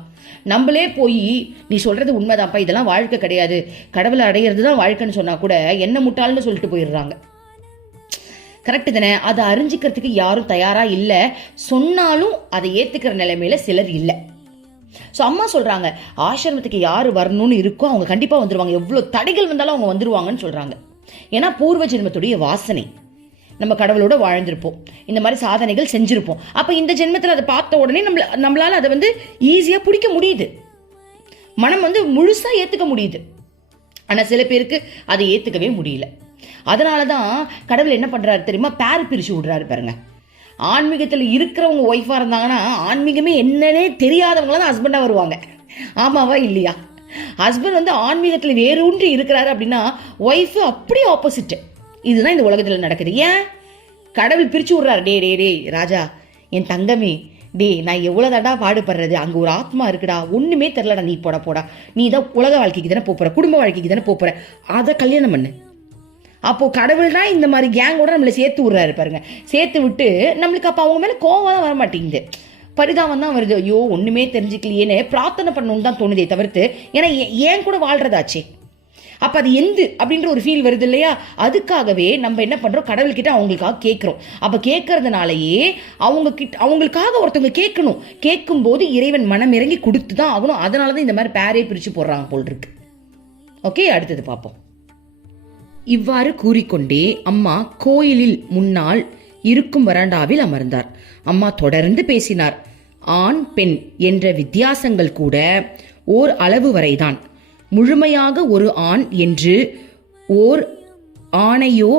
நம்மளே போய் நீ சொல்றது உண்மைதான்ப்பா, இதெல்லாம் வாழ்க்கை கிடையாது, கடவுளை அடையிறது தான் வாழ்க்கைன்னு சொன்னா கூட என்ன முட்டாள்னு சொல்லிட்டு போயிடுறாங்க. கரெக்டு தானே? அதை அறிஞ்சிக்கிறதுக்கு யாரும் தயாரா இல்லை. சொன்னாலும் அதை ஏத்துக்கிற நிலைமையில சிலர் இல்லை. ஸோ அம்மா சொல்றாங்க ஆசிரமத்துக்கு யாரு வரணும்னு இருக்கோ அவங்க கண்டிப்பா வந்துருவாங்க, எவ்வளவு தடைகள் வந்தாலும் அவங்க வந்துருவாங்கன்னு சொல்றாங்க. ஏன்னா பூர்வ ஜென்மத்துடைய வாசனை, நம்ம கடவுளோட வாழ்ந்திருப்போம், இந்த மாதிரி சாதனைகள் செஞ்சிருப்போம். அப்ப இந்த ஜென்மத்தில் அதை பார்த்த உடனே நம்மளால அதை வந்து ஈஸியா பிடிக்க முடியுது, மனம் வந்து முழுசா ஏத்துக்க முடியுது. ஆனா சில பேருக்கு அதை ஏத்துக்கவே முடியல. அதனாலதான் கடவுள் என்ன பண்றாரு தெரியுமா? பேர் பிரிச்சு விடுறாரு பாருங்க. ஆன்மீகத்தில் இருக்கிறவங்க ஒய்ஃபா இருந்தாங்கன்னா ஆன்மீகமே என்னன்னே தெரியாதவங்கள தான் ஹஸ்பண்டா வருவாங்க. ஆமாவா இல்லையா? ஹஸ்பண்ட் வந்து ஆன்மீகத்தில் வேரூன்றி இருக்கிறாரு அப்படின்னா ஒய்ஃபு அப்படியே ஆப்போசிட். இதுதான் இந்த உலகத்தில் நடக்குது. ஏன் கடவுள் பிரிச்சு விடுறாரு? டே ராஜா, என் தங்கமே, நான் எவ்வளவு தடா பாடுபடுறது, அங்க ஒரு ஆத்மா இருக்குடா, ஒண்ணுமே தெரியலடா, நீ போடா, நீ தான் உலக வாழ்க்கைக்கு தானே போற, குடும்ப வாழ்க்கைக்கு தானே போற, அதை கல்யாணம் பண்ணு. அப்போ கடவுள் தான் இந்த மாதிரி கேங்கோட நம்மளை சேர்த்து விடுறாரு பாருங்க. சேர்த்து விட்டு நம்மளுக்கு அப்போ அவங்க மேல கோவம் தான் வர மாட்டேங்குது, பரிதாபம் தான் வருது. ஐயோ ஒண்ணுமே தெரிஞ்சுக்கலையேன்னு பிரார்த்தனை பண்ணணும்னு தான் தோணுதே தவிர்த்து, ஏன்னா ஏன் கூட வாழ்றதாச்சே. அப்ப அது எந்து அப்படின்ற ஒரு ஃபீல் வருது இல்லையா? அதுக்காகவே நம்ம என்ன பண்றோம், கடவுள்கிட்ட அவங்களுக்காக கேட்கிறோம். அப்ப கேட்கறதுனாலயே அவங்களுக்காக ஒருத்தவங்க கேட்கணும். கேட்கும் போது இறைவன் மனம் இறங்கி கொடுத்து தான் ஆகணும். அதனாலதான் இந்த மாதிரி பேரே பிரிச்சு போடுறாங்க போல் இருக்கு. ஓகே, அடுத்தது பார்ப்போம். இவ்வாறு கூறிக்கொண்டே அம்மா கோயிலில் முன்னால் இருக்கும் வராண்டாவில் அமர்ந்தார். அம்மா தொடர்ந்து பேசினார். ஆண் பெண் என்ற வித்தியாசங்கள் கூட ஓர் அளவு வரைதான். முழுமையாக ஒரு ஆண் என்று ஓர் ஆணையோ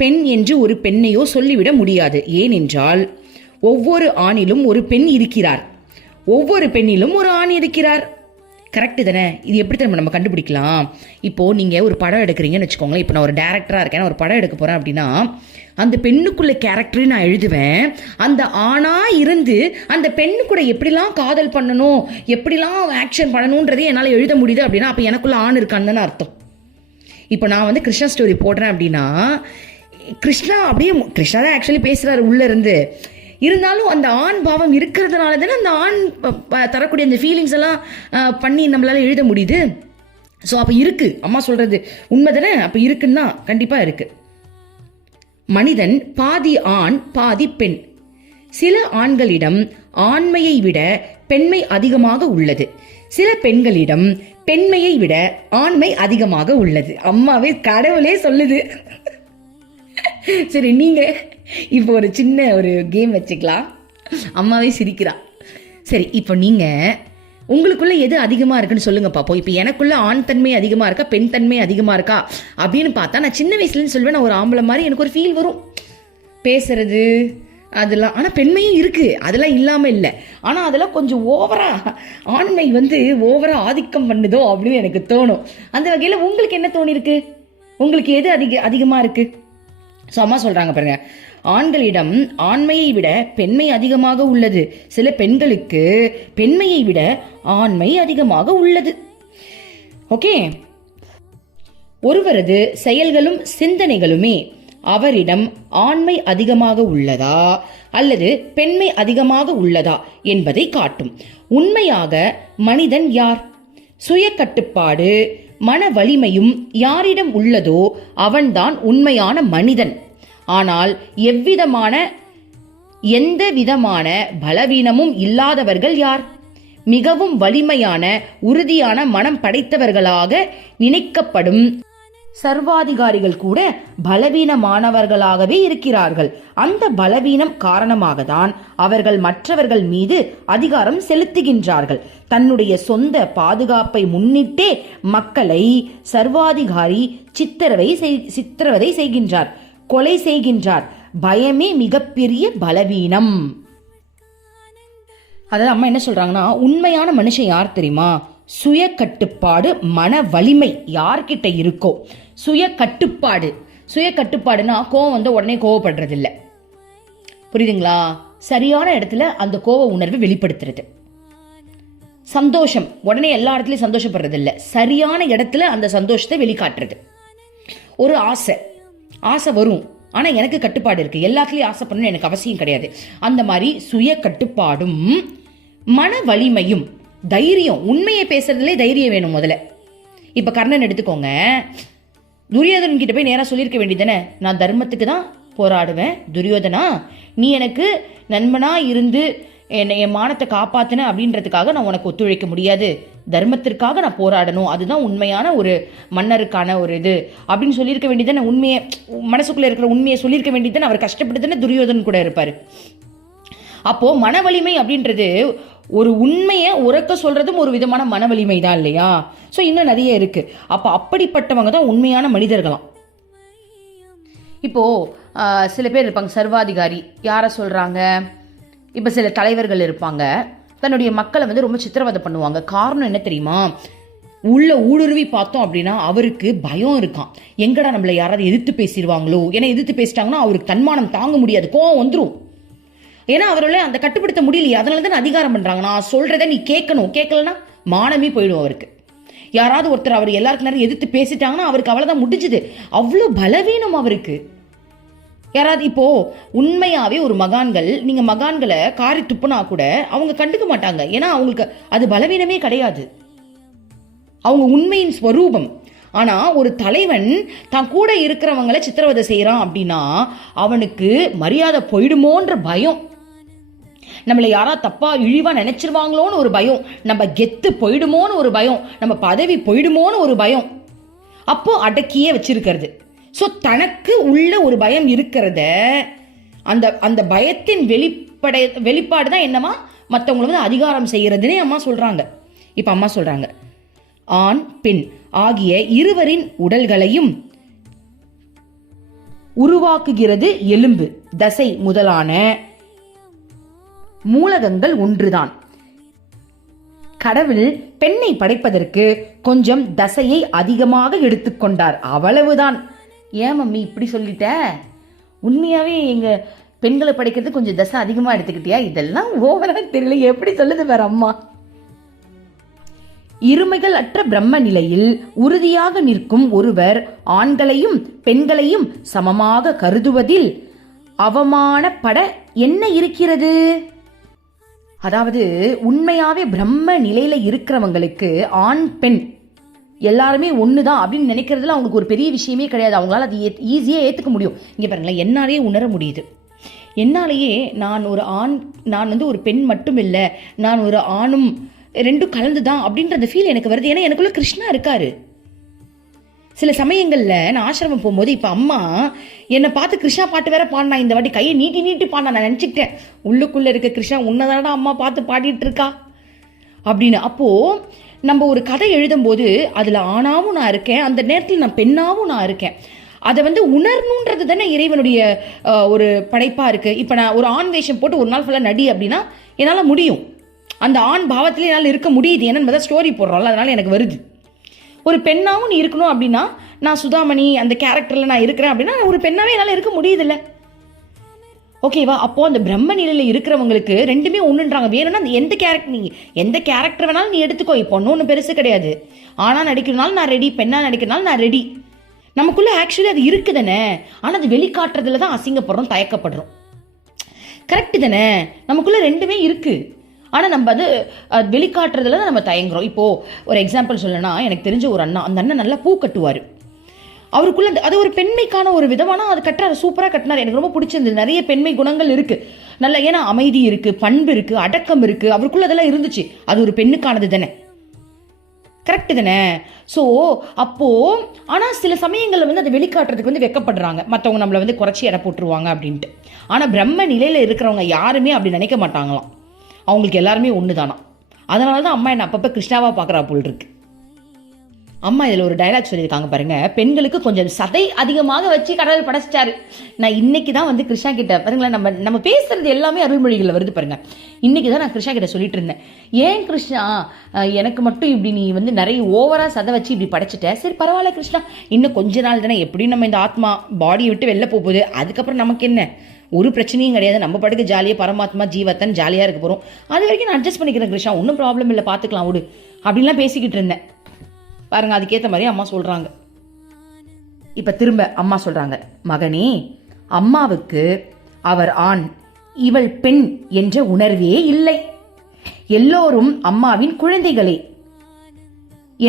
பெண் என்று ஒரு பெண்ணையோ சொல்லிவிட முடியாது. ஏனென்றால் ஒவ்வொரு ஆணிலும் ஒரு பெண் இருக்கிறார், ஒவ்வொரு பெண்ணிலும் ஒரு ஆண் இருக்கிறார். கரெக்டு தானே? இது எப்படி நம்ம கண்டுபிடிக்கலாம்? இப்போ நீங்க ஒரு படம் எடுக்கிறீங்கன்னு வச்சுக்கோங்களேன். இப்போ நான் ஒரு டேரக்டரா இருக்கேன், ஒரு படம் எடுக்க போறேன் அப்படின்னா அந்த பெண்ணுக்குள்ள கேரக்டரை நான் எழுதுவேன். அந்த ஆணா இருந்து அந்த பெண்ணு கூட எப்படிலாம் காதல் பண்ணணும், எப்படிலாம் ஆக்ஷன் பண்ணணும்ன்றதே என்னால் எழுத முடியுது அப்படின்னா அப்போ எனக்குள்ள ஆண் இருக்கான்னு தானே அர்த்தம். இப்போ நான் வந்து கிருஷ்ணா ஸ்டோரி போடுறேன் அப்படின்னா கிருஷ்ணா அப்படியே கிருஷ்ணா தான் ஆக்சுவலி பேசுறாரு உள்ள இருந்து, இருந்தாலும் அந்த ஆண் பாவம் இருக்கிறதுனால தானே அந்த ஆண் தரக்கூடிய அந்த ஃபீலிங்ஸ் எல்லாம் பண்ணி நம்மளால எழுத முடியுது. ஸோ அப்போ இருக்கு, அம்மா சொல்றது உண்மை தானே? அப்போ இருக்குன்னு தான் கண்டிப்பா இருக்கு. மனிதன் பாதி ஆண் பாதி பெண். சில ஆண்களிடம் ஆண்மையை விட பெண்மை அதிகமாக உள்ளது, சில பெண்களிடம் பெண்மையை விட ஆண்மை அதிகமாக உள்ளது. அம்மாவே கடவுளே சொல்லுது. சரி, நீங்க இப்போ ஒரு சின்ன ஒரு கேம் வச்சுக்கலாம். அம்மாவே சிரிக்கிறா. சரி, இப்போ நீங்க உங்களுக்குள்ள எது அதிகமா இருக்குன்னு சொல்லுங்க பாப்போம். இப்போ எனக்குள்ள ஆண் தன்மை அதிகமா இருக்கா, பெண் தன்மை அதிகமா இருக்கா அப்படின்னு பார்த்தா நான் சின்ன வயசுலன்னு சொல்லுவேன், நான் ஒரு ஆம்பளை மாதிரி எனக்கு ஒரு ஃபீல் வரும். பேசுறது, அதெல்லாம். ஆனால் பெண்மையும் இருக்கு, அதெல்லாம் இல்லாமல் இல்லை. ஆனால் அதெல்லாம் கொஞ்சம் ஓவரா ஆண்மை வந்து ஓவரா ஆதிக்கம் பண்ணுதோ அப்படின்னு எனக்கு தோணும். அந்த வகையில் உங்களுக்கு என்ன தோணிருக்கு? உங்களுக்கு எது அதிகமாக இருக்கு? ஸோ அம்மா சொல்றாங்க பாருங்க, ஆண்களிடம் ஆண்மையை விட பெண்மை அதிகமாக உள்ளது. சில பெண்களுக்கு பெண்மையை விட ஆண்மை அதிகமாக உள்ளது. ஓகே, ஒருவரது செயல்களும் சிந்தனைகளுமே அவரிடம் ஆண்மை அதிகமாக உள்ளதா அல்லது பெண்மை அதிகமாக உள்ளதா என்பதை காட்டும். உண்மையாக மனிதன் யார்? சுய கட்டுப்பாடு மன வலிமையும் யாரிடம் உள்ளதோ அவன்தான் உண்மையான மனிதன். ஆனால் எந்த விதமான பலவீனமும் இல்லாதவர்கள் யார்? மிகவும் வலிமையான உறுதியான மனம் படைத்தவர்களாக நினைக்கப்படும் சர்வாதிகாரிகள் கூட பலவீனமானவர்களாகவே இருக்கிறார்கள். அந்த பலவீனம் காரணமாக தான் அவர்கள் மற்றவர்கள் மீது அதிகாரம் செலுத்துகின்றார்கள். தன்னுடைய சொந்த பாதுகாப்பை முன்னிட்டே மக்களை சர்வாதிகாரி சித்திரவதை செய்கின்றார், கொலை செய்கின்றார். பயமே மிகப்பெரிய பலவீனம். அதாவது அம்மா என்ன சொல்றாங்கன்னா, உண்மையான மனுஷன் யார் தெரியுமா? சுய கட்டுப்பாடு மன வலிமை யார்கிட்ட இருக்கோ, சுய கட்டுப்பாடுனா கோவம் வந்து உடனே கோவப்படுறது இல்லை, புரியுதுங்களா? சரியான இடத்துல அந்த கோவ உணர்வை வெளிப்படுத்துறது. சந்தோஷம் உடனே எல்லா இடத்துலயும் சந்தோஷப்படுறது இல்லை, சரியான இடத்துல அந்த சந்தோஷத்தை வெளிக்காட்டுறது. ஒரு ஆசை வரும், ஆனா எனக்கு கட்டுப்பாடு இருக்கு, எல்லாத்துலயும் ஆசைப்படணும் எனக்கு அவசியம் கிடையாது. அந்த மாதிரி சுய கட்டுப்பாடும் மன வலிமையும் தைரியம். உண்மையை பேசுறதுலே தைரியம் வேணும் முதல்ல. இப்ப கர்ணன் எடுத்துக்கோங்க, துரியோதனன் கிட்ட போய் நேரா சொல்லியிருக்க வேண்டியதானே, நான் தர்மத்துக்கு தான் போராடுவேன் துரியோதனா, நீ எனக்கு நண்பனா இருந்து என் மானத்தை காப்பாத்தின அப்படின்றதுக்காக நான் உனக்கு ஒத்துழைக்க முடியாது, தர்மத்திற்காக நான் போராடணும், அதுதான் உண்மையான ஒரு மன்னருக்கான ஒரு இது அப்படின்னு சொல்லியிருக்க வேண்டியதானே. உண்மையை மனசுக்குள்ள இருக்கிற உண்மையை சொல்லியிருக்க வேண்டியதானே. அவர் கஷ்டப்பட்டு தானே துரியோதனன் கூட இருப்பாரு. அப்போ மன வலிமை அப்படின்றது ஒரு உண்மையை உறக்க சொல்றதும் ஒரு விதமான மன வலிமை தான் இல்லையா? ஸோ இன்னும் நிறைய இருக்கு. அப்போ அப்படிப்பட்டவங்க தான் உண்மையான மனிதர்களாம். இப்போ சில பேர் இருப்பாங்க சர்வாதிகாரி. யாரை சொல்றாங்க? இப்போ சில தலைவர்கள் இருப்பாங்க, தன்னுடைய மக்களை வந்து ரொம்ப சித்திரவதை பண்ணுவாங்க. காரணம் என்ன தெரியுமா? உள்ள ஊடுருவி பார்த்தோம் அப்படின்னா அவருக்கு பயம் இருக்கான், எங்கடா நம்மளை யாராவது எதிர்த்து பேசிடுவாங்களோ. ஏன்னா எதிர்த்து பேசிட்டாங்கன்னா அவருக்கு தன்மானம் தாங்க முடியாது, கோவம் வந்துடும். ஏன்னா அவரால் அந்த கட்டுப்படுத்த முடியலையே, அதனால தான் அதிகாரம் பண்றாங்க. நான் சொல்றதை நீ கேட்கணும், கேட்கலன்னா மானமே போயிடும் அவருக்கு. யாராவது ஒருத்தர் அவர் எல்லாருக்கு நேரம் எதிர்த்து பேசிட்டாங்கன்னா அவருக்கு அவ்வளவுதான் முடிஞ்சுது. அவ்வளோ பலவீனம் அவருக்கு. யாராவது இப்போ உண்மையாவே ஒரு மகான்கள், நீங்க மகான்களை காரி துப்புனா கூட அவங்க கண்டுக்க மாட்டாங்க. ஏன்னா அவங்களுக்கு அது பலவீனமே கிடையாது, அவங்க உண்மையின் ஸ்வரூபம். ஆனா ஒரு தலைவன் தான் கூட இருக்கிறவங்களை சித்திரவதை செய்யறான் அப்படின்னா அவனுக்கு மரியாதை போயிடுமோன்ற பயம், நம்மளை யாரா தப்பா இழிவா நினைச்சிருவாங்களோன்னு ஒரு பயம், நம்ம கெத்து போயிடுமோன்னு ஒரு பயம், நம்ம பதவி போயிடுமோன்னு ஒரு பயம். அப்போ அடக்கியே வச்சிருக்கிறது. ஸோ தனக்கு உள்ள ஒரு பயம் இருக்கிறத, அந்த பயத்தின் வெளிப்பாடு தான் என்னமா மற்றவங்களை வந்து அதிகாரம் செய்யறதுன்னே அம்மா சொல்றாங்க. இப்ப அம்மா சொல்றாங்க, ஆண் பெண் ஆகிய இருவரின் உடல்களையும் உருவாக்குகிறது எலும்பு, தசை முதலான மூலகங்கள் ஒன்றுதான். கடவுள் பெண்ணை படைப்பதற்கு கொஞ்சம் தசையை அதிகமாக எடுத்துக்கொண்டார், அவ்வளவுதான். ஏன் மம்மி இப்படி சொல்லிட்ட? உண்மையாவே எங்க பெண்களை படைக்கிறது கொஞ்சம் தசை அதிகமா எடுத்துக்கிட்டியா? இதெல்லாம் ஓவரா தெரியல, எப்படி சொல்லுது வேற அம்மா. இருமைகள் அற்ற பிரம்ம நிலையில் உறுதியாக நிற்கும் ஒருவர் ஆண்களையும் பெண்களையும் சமமாக கருதுவதில் அவமானப்பட என்ன இருக்கிறது? அதாவது உண்மையாவே பிரம்ம நிலையில இருக்கிறவங்களுக்கு ஆண் பெண் எல்லாருமே ஒண்ணுதான் அப்படின்னு நினைக்கிறதுல அவங்களுக்கு ஒரு பெரிய விஷயமே கிடையாது. அவங்களால அது ஈஸியா ஏத்துக்க முடியும். இங்க பாருங்களேன், என்னாலேயே உணர முடியுது. என்னாலேயே நான் ஒரு ஆண், நான் வந்து ஒரு பெண் மட்டும் இல்லை, நான் ஒரு ஆணும் ரெண்டும் கலந்துதான் அப்படின்ற அந்த ஃபீல் எனக்கு வருது. ஏன்னா எனக்குள்ள கிருஷ்ணா இருக்காரு. சில சமயங்கள்ல நான் ஆசிரமம் போகும்போது இப்ப அம்மா என்னை பார்த்து கிருஷ்ணா பாட்டு வேற பாடினா, இந்த வாட்டி கையை நீட்டி பாடினா. நான் நினைச்சுக்கிட்டேன் உள்ளுக்குள்ள இருக்க கிருஷ்ணா உன்னதானடா அம்மா பார்த்து பாடிட்டு இருக்கா அப்படின்னு. அப்போ நம்ம ஒரு கதை எழுதும் போது அதுல ஆணாவும் நான் இருக்கேன், அந்த நேரத்தில் நான் பெண்ணாவும் நான் இருக்கேன். அதை வந்து உணரணுன்றது தானே இறைவனுடைய ஒரு படைப்பாக இருக்குது. இப்போ நான் ஒரு ஆண் வேஷம் போட்டு ஒரு நாள் ஃபுல்லாக நடி அப்படின்னா என்னால் முடியும், அந்த ஆண் பாவத்திலே என்னால் இருக்க முடியுது, ஏன்னா தான் ஸ்டோரி போடுறோம்ல, அதனால் எனக்கு வருது. ஒரு பெண்ணாகவும் நீ இருக்கணும் அப்படின்னா, நான் சுதாமணி அந்த கேரக்டரில் நான் இருக்கிறேன் அப்படின்னா ஒரு பெண்ணாவே என்னால் இருக்க முடியுதில்ல, ஓகேவா? அப்போது அந்த பிரம்ம நிலையில் இருக்கிறவங்களுக்கு ரெண்டுமே ஒன்றுன்றாங்க. வேணும்னா எந்த கேரக்டர் வேணாலும் நீ எடுத்துக்கோ, இப்போ ஒன்றும் பெருசு கிடையாது. ஆனால் நடிக்கிறதுனால நான் ரெடி, பெண்ணாக நடிக்கிறதுனால நான் ரெடி. நமக்குள்ளே ஆக்சுவலி அது இருக்குது தானே, ஆனால் அது வெளிக்காட்டுறதுல தான் அசிங்கப்படுறோம், தயக்கப்படுறோம். கரெக்டு தானே? நமக்குள்ளே ரெண்டுமே இருக்குது, ஆனால் நம்ம அது வெளிக்காட்டுறதுல தான் நம்ம தயங்குறோம். இப்போது ஒரு எக்ஸாம்பிள் சொல்லணும்னா, எனக்கு தெரிஞ்ச ஒரு அண்ணா, அந்த அண்ணன் நல்லா பூ கட்டுவார். அவருக்குள்ள அது ஒரு பெண்மைக்கான ஒரு விதமான அது கட்டுறாரு, சூப்பராக கட்டினார், எனக்கு ரொம்ப பிடிச்சிருந்தது. நிறைய பெண்மை குணங்கள் இருக்குது நல்ல, ஏன்னா அமைதி இருக்குது, பண்பு இருக்குது, அடக்கம் இருக்குது, அவருக்குள்ள அதெல்லாம் இருந்துச்சு. அது ஒரு பெண்ணுக்கானது தானே, கரெக்டு தானே? ஸோ அப்போது ஆனால் சில சமயங்களில் வந்து அதை வெளிக்காட்டுறதுக்கு வந்து வெக்கப்படுறாங்க, மற்றவங்க நம்மளை வந்து குறைச்சி எடை போட்டுருவாங்க அப்படின்ட்டு. ஆனால் பிரம்ம நிலையில் இருக்கிறவங்க யாருமே அப்படி நினைக்க மாட்டாங்களாம், அவங்களுக்கு எல்லாருமே ஒன்று தானா. அதனால தான் அம்மா என்னை அப்பப்போ கிருஷ்ணாவாக பார்க்குறா போல் இருக்கு. அம்மா இதில் ஒரு டைலாக் சொல்லியிருக்காங்க பாருங்க, பெண்களுக்கு கொஞ்சம் சதை அதிகமாக வச்சு கடவுள் படைச்சிட்டாரு. நான் இன்னைக்கு தான் வந்து கிருஷ்ணா கிட்ட பாருங்களேன், நம்ம பேசுறது எல்லாமே அருள்மொழிகளில் வருது பாருங்க. இன்னைக்கு தான் நான் கிருஷ்ணா கிட்ட சொல்லிட்டு இருந்தேன், ஏன் கிருஷ்ணா எனக்கு மட்டும் இப்படி நீ வந்து நிறைய ஓவரா சதை வச்சு இப்படி படைச்சிட்ட, சரி பரவாயில்ல கிருஷ்ணா, இன்னும் கொஞ்ச நாள் தானே, எப்படியும் நம்ம இந்த ஆத்மா பாடியை விட்டு வெளில போகுது, அதுக்கப்புறம் நமக்கு என்ன ஒரு பிரச்சனையும் கிடையாது, நம்ம பாட்டுக்கு ஜாலியாக பரமாத்மா ஜீவத்தன் ஜாலியாக இருக்க போகிறோம், அது வரைக்கும் நான் அட்ஜஸ்ட் பண்ணிக்கிறேன் கிருஷ்ணா, ஒன்றும் ப்ராப்ளம் இல்லை, பார்த்துக்கலாம் விடு அப்படின்லாம் பேசிக்கிட்டு இருந்தேன் பாருங்க. அதுக்கேற்ற மாதிரி அம்மா சொல்றாங்க. இப்ப திரும்ப அம்மா சொல்றாங்க, மகனே, அம்மாவுக்கு அவர் ஆண் இவள் பெண் என்ற உணர்வே இல்லை, எல்லோரும் அம்மாவின் குழந்தைகளே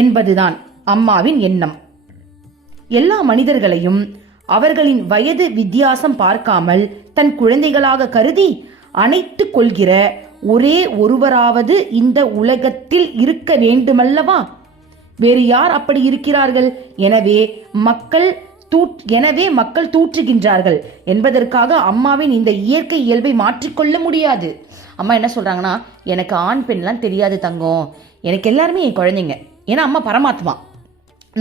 என்பதுதான் அம்மாவின் எண்ணம். எல்லா மனிதர்களையும் அவர்களின் வயது வித்தியாசம் பார்க்காமல் தன் குழந்தைகளாக கருதி அணைத்து கொள்கிற ஒரே ஒருவராவது இந்த உலகத்தில் இருக்க வேண்டுமல்லவா? வேறு யார் அப்படி இருக்கிறார்கள்? எனவே மக்கள் தூற்றுகின்றார்கள் என்பதற்காக அம்மாவின் இந்த இயற்கை இயல்பை மாற்றிக்கொள்ள முடியாது. அம்மா என்ன சொல்றாங்கன்னா, எனக்கு ஆண் பெண்லாம் தெரியாது தங்கம், எனக்கு எல்லாருமே என் குழந்தைங்க. ஏன்னா அம்மா பரமாத்மா,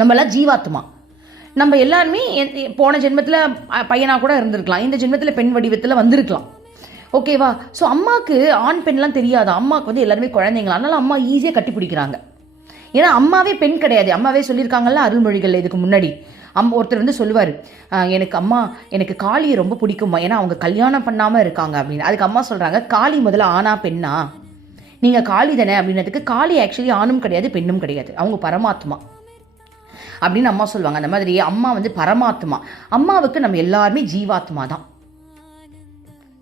நம்மளாம் ஜீவாத்மா. நம்ம எல்லாருமே போன ஜென்மத்தில் பையனா கூட இருந்திருக்கலாம், இந்த ஜென்மத்தில் பெண் வடிவத்தில் வந்திருக்கலாம், ஓகேவா? ஸோ அம்மாவுக்கு ஆண் பெண்லாம் தெரியாது, அம்மாவுக்கு வந்து எல்லாருமே குழந்தைங்களா, அதனால அம்மா ஈஸியாக கட்டி பிடிக்கிறாங்க. ஏன்னா அம்மாவே பெண் கிடையாது, அம்மாவே சொல்லியிருக்காங்கல்ல அருள்மொழிகள். இதுக்கு முன்னாடி ஒருத்தர் வந்து சொல்லுவார், எனக்கு காளியை ரொம்ப பிடிக்குமா, ஏன்னா அவங்க கல்யாணம் பண்ணாமல் இருக்காங்க அப்படின்னு. அதுக்கு அம்மா சொல்கிறாங்க, காளி முதல்ல ஆனா பெண்ணா, நீங்கள் காளி தானே அப்படின்னதுக்கு, காளி ஆக்சுவலி ஆணும் கிடையாது பெண்ணும் கிடையாது, அவங்க பரமாத்மா அப்படின்னு அம்மா சொல்லுவாங்க. அந்த மாதிரி அம்மா வந்து பரமாத்மா, அம்மாவுக்கு நம்ம எல்லாருமே ஜீவாத்மா தான்,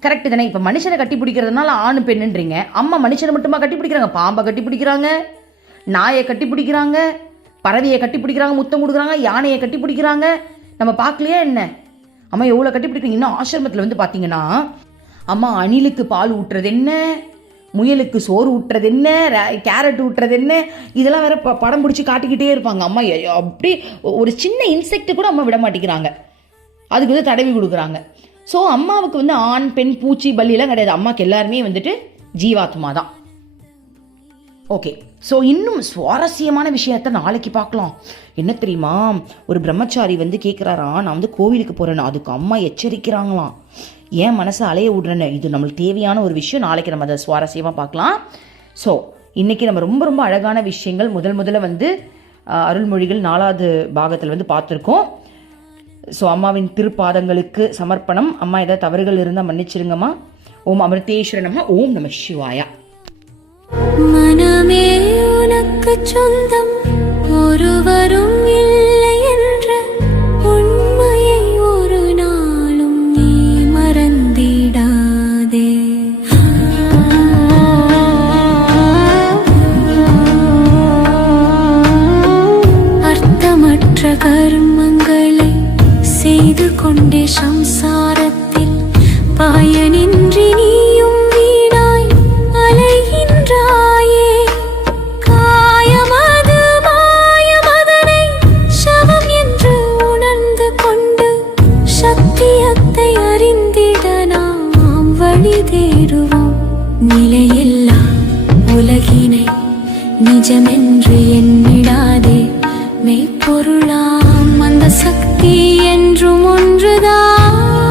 கரெக்டு தானே? இப்போ மனுஷனை கட்டி பிடிக்கிறதுனால ஆணு பெண்ணுன்றீங்க, அம்மா மனுஷனை மட்டுமா கட்டி பிடிக்கிறாங்க, பாம்பை கட்டி பிடிக்கிறாங்க, நாயை கட்டி பிடிக்கிறாங்க, பறவையை கட்டி பிடிக்கிறாங்க, முத்தம் கொடுக்குறாங்க, யானையை கட்டி பிடிக்கிறாங்க, நம்ம பார்க்கலையா என்ன? அம்மா எவ்வளோ கட்டி பிடிக்கிறீங்க. இன்னும் ஆசிரமத்தில் வந்து பார்த்தீங்கன்னா, அம்மா அணிலுக்கு பால் ஊட்டுறது என்ன, முயலுக்கு சோறு ஊட்டுறது என்ன, கேரட் ஊட்டுறது என்ன, இதெல்லாம் வேற படம் பிடிச்சி காட்டிக்கிட்டே இருப்பாங்க. அம்மா அப்படி ஒரு சின்ன இன்செக்ட் கூட அம்மா விட மாட்டேங்கிறாங்க, அதுக்கு வந்து தடவி கொடுக்குறாங்க. ஸோ அம்மாவுக்கு வந்து ஆண் பெண் பூச்சி பள்ளியெல்லாம் கிடையாது, அம்மாவுக்கு எல்லாருமே வந்துட்டு ஜீவாத்மா தான். ஓகே, ஸோ இன்னும் சுவாரஸ்யமான விஷயத்த நாளைக்கு பார்க்கலாம். என்ன தெரியுமா, ஒரு பிரம்மச்சாரி வந்து கேட்குறாரா, நான் வந்து கோவிலுக்கு போகிறேன்னு, அதுக்கு அம்மா எச்சரிக்கிறாங்களாம், ஏன் மனசை அலைய விடுறேன்னு. இது நம்மளுக்கு தேவையான ஒரு விஷயம், நாளைக்கு நம்ம அதை சுவாரஸ்யமாக பார்க்கலாம். ஸோ இன்றைக்கி நம்ம ரொம்ப ரொம்ப அழகான விஷயங்கள் முதல்ல வந்து அருள்மொழிகள் 4வது பாகத்தில் வந்து பார்த்துருக்கோம். ஸோ அம்மாவின் திருப்பாதங்களுக்கு சமர்ப்பணம். அம்மா ஏதாவது தவறுகள் இருந்தால் மன்னிச்சிருங்கம்மா. ஓம் அமிர்தேஸ்வர நம. ஓம் நம சிவாயா. மனமே உனக்கு சொந்தம், ஒருவரும் இல்லை என்ற உண்மையை ஒரு நாளும் நீ மறந்திடாதே. அர்த்தமற்ற கர்மங்களை செய்து கொண்டே சம்சாரத்தில் பயனின்றி நீயும் வீணாய் அலைகின்றாயே. காயமது மாயமதனை சவம் என்று உணர்ந்து கொண்டு சத்தியத்தை அறிந்திட நாம் வழி தேடுவோம். நிலையில்லா உலகினை நிஜமென்று எண்ணிடாதே, மெய்ப்பொருள் பொருளாம் அந்த சக்தி என்றும் ஒன்றுதான்.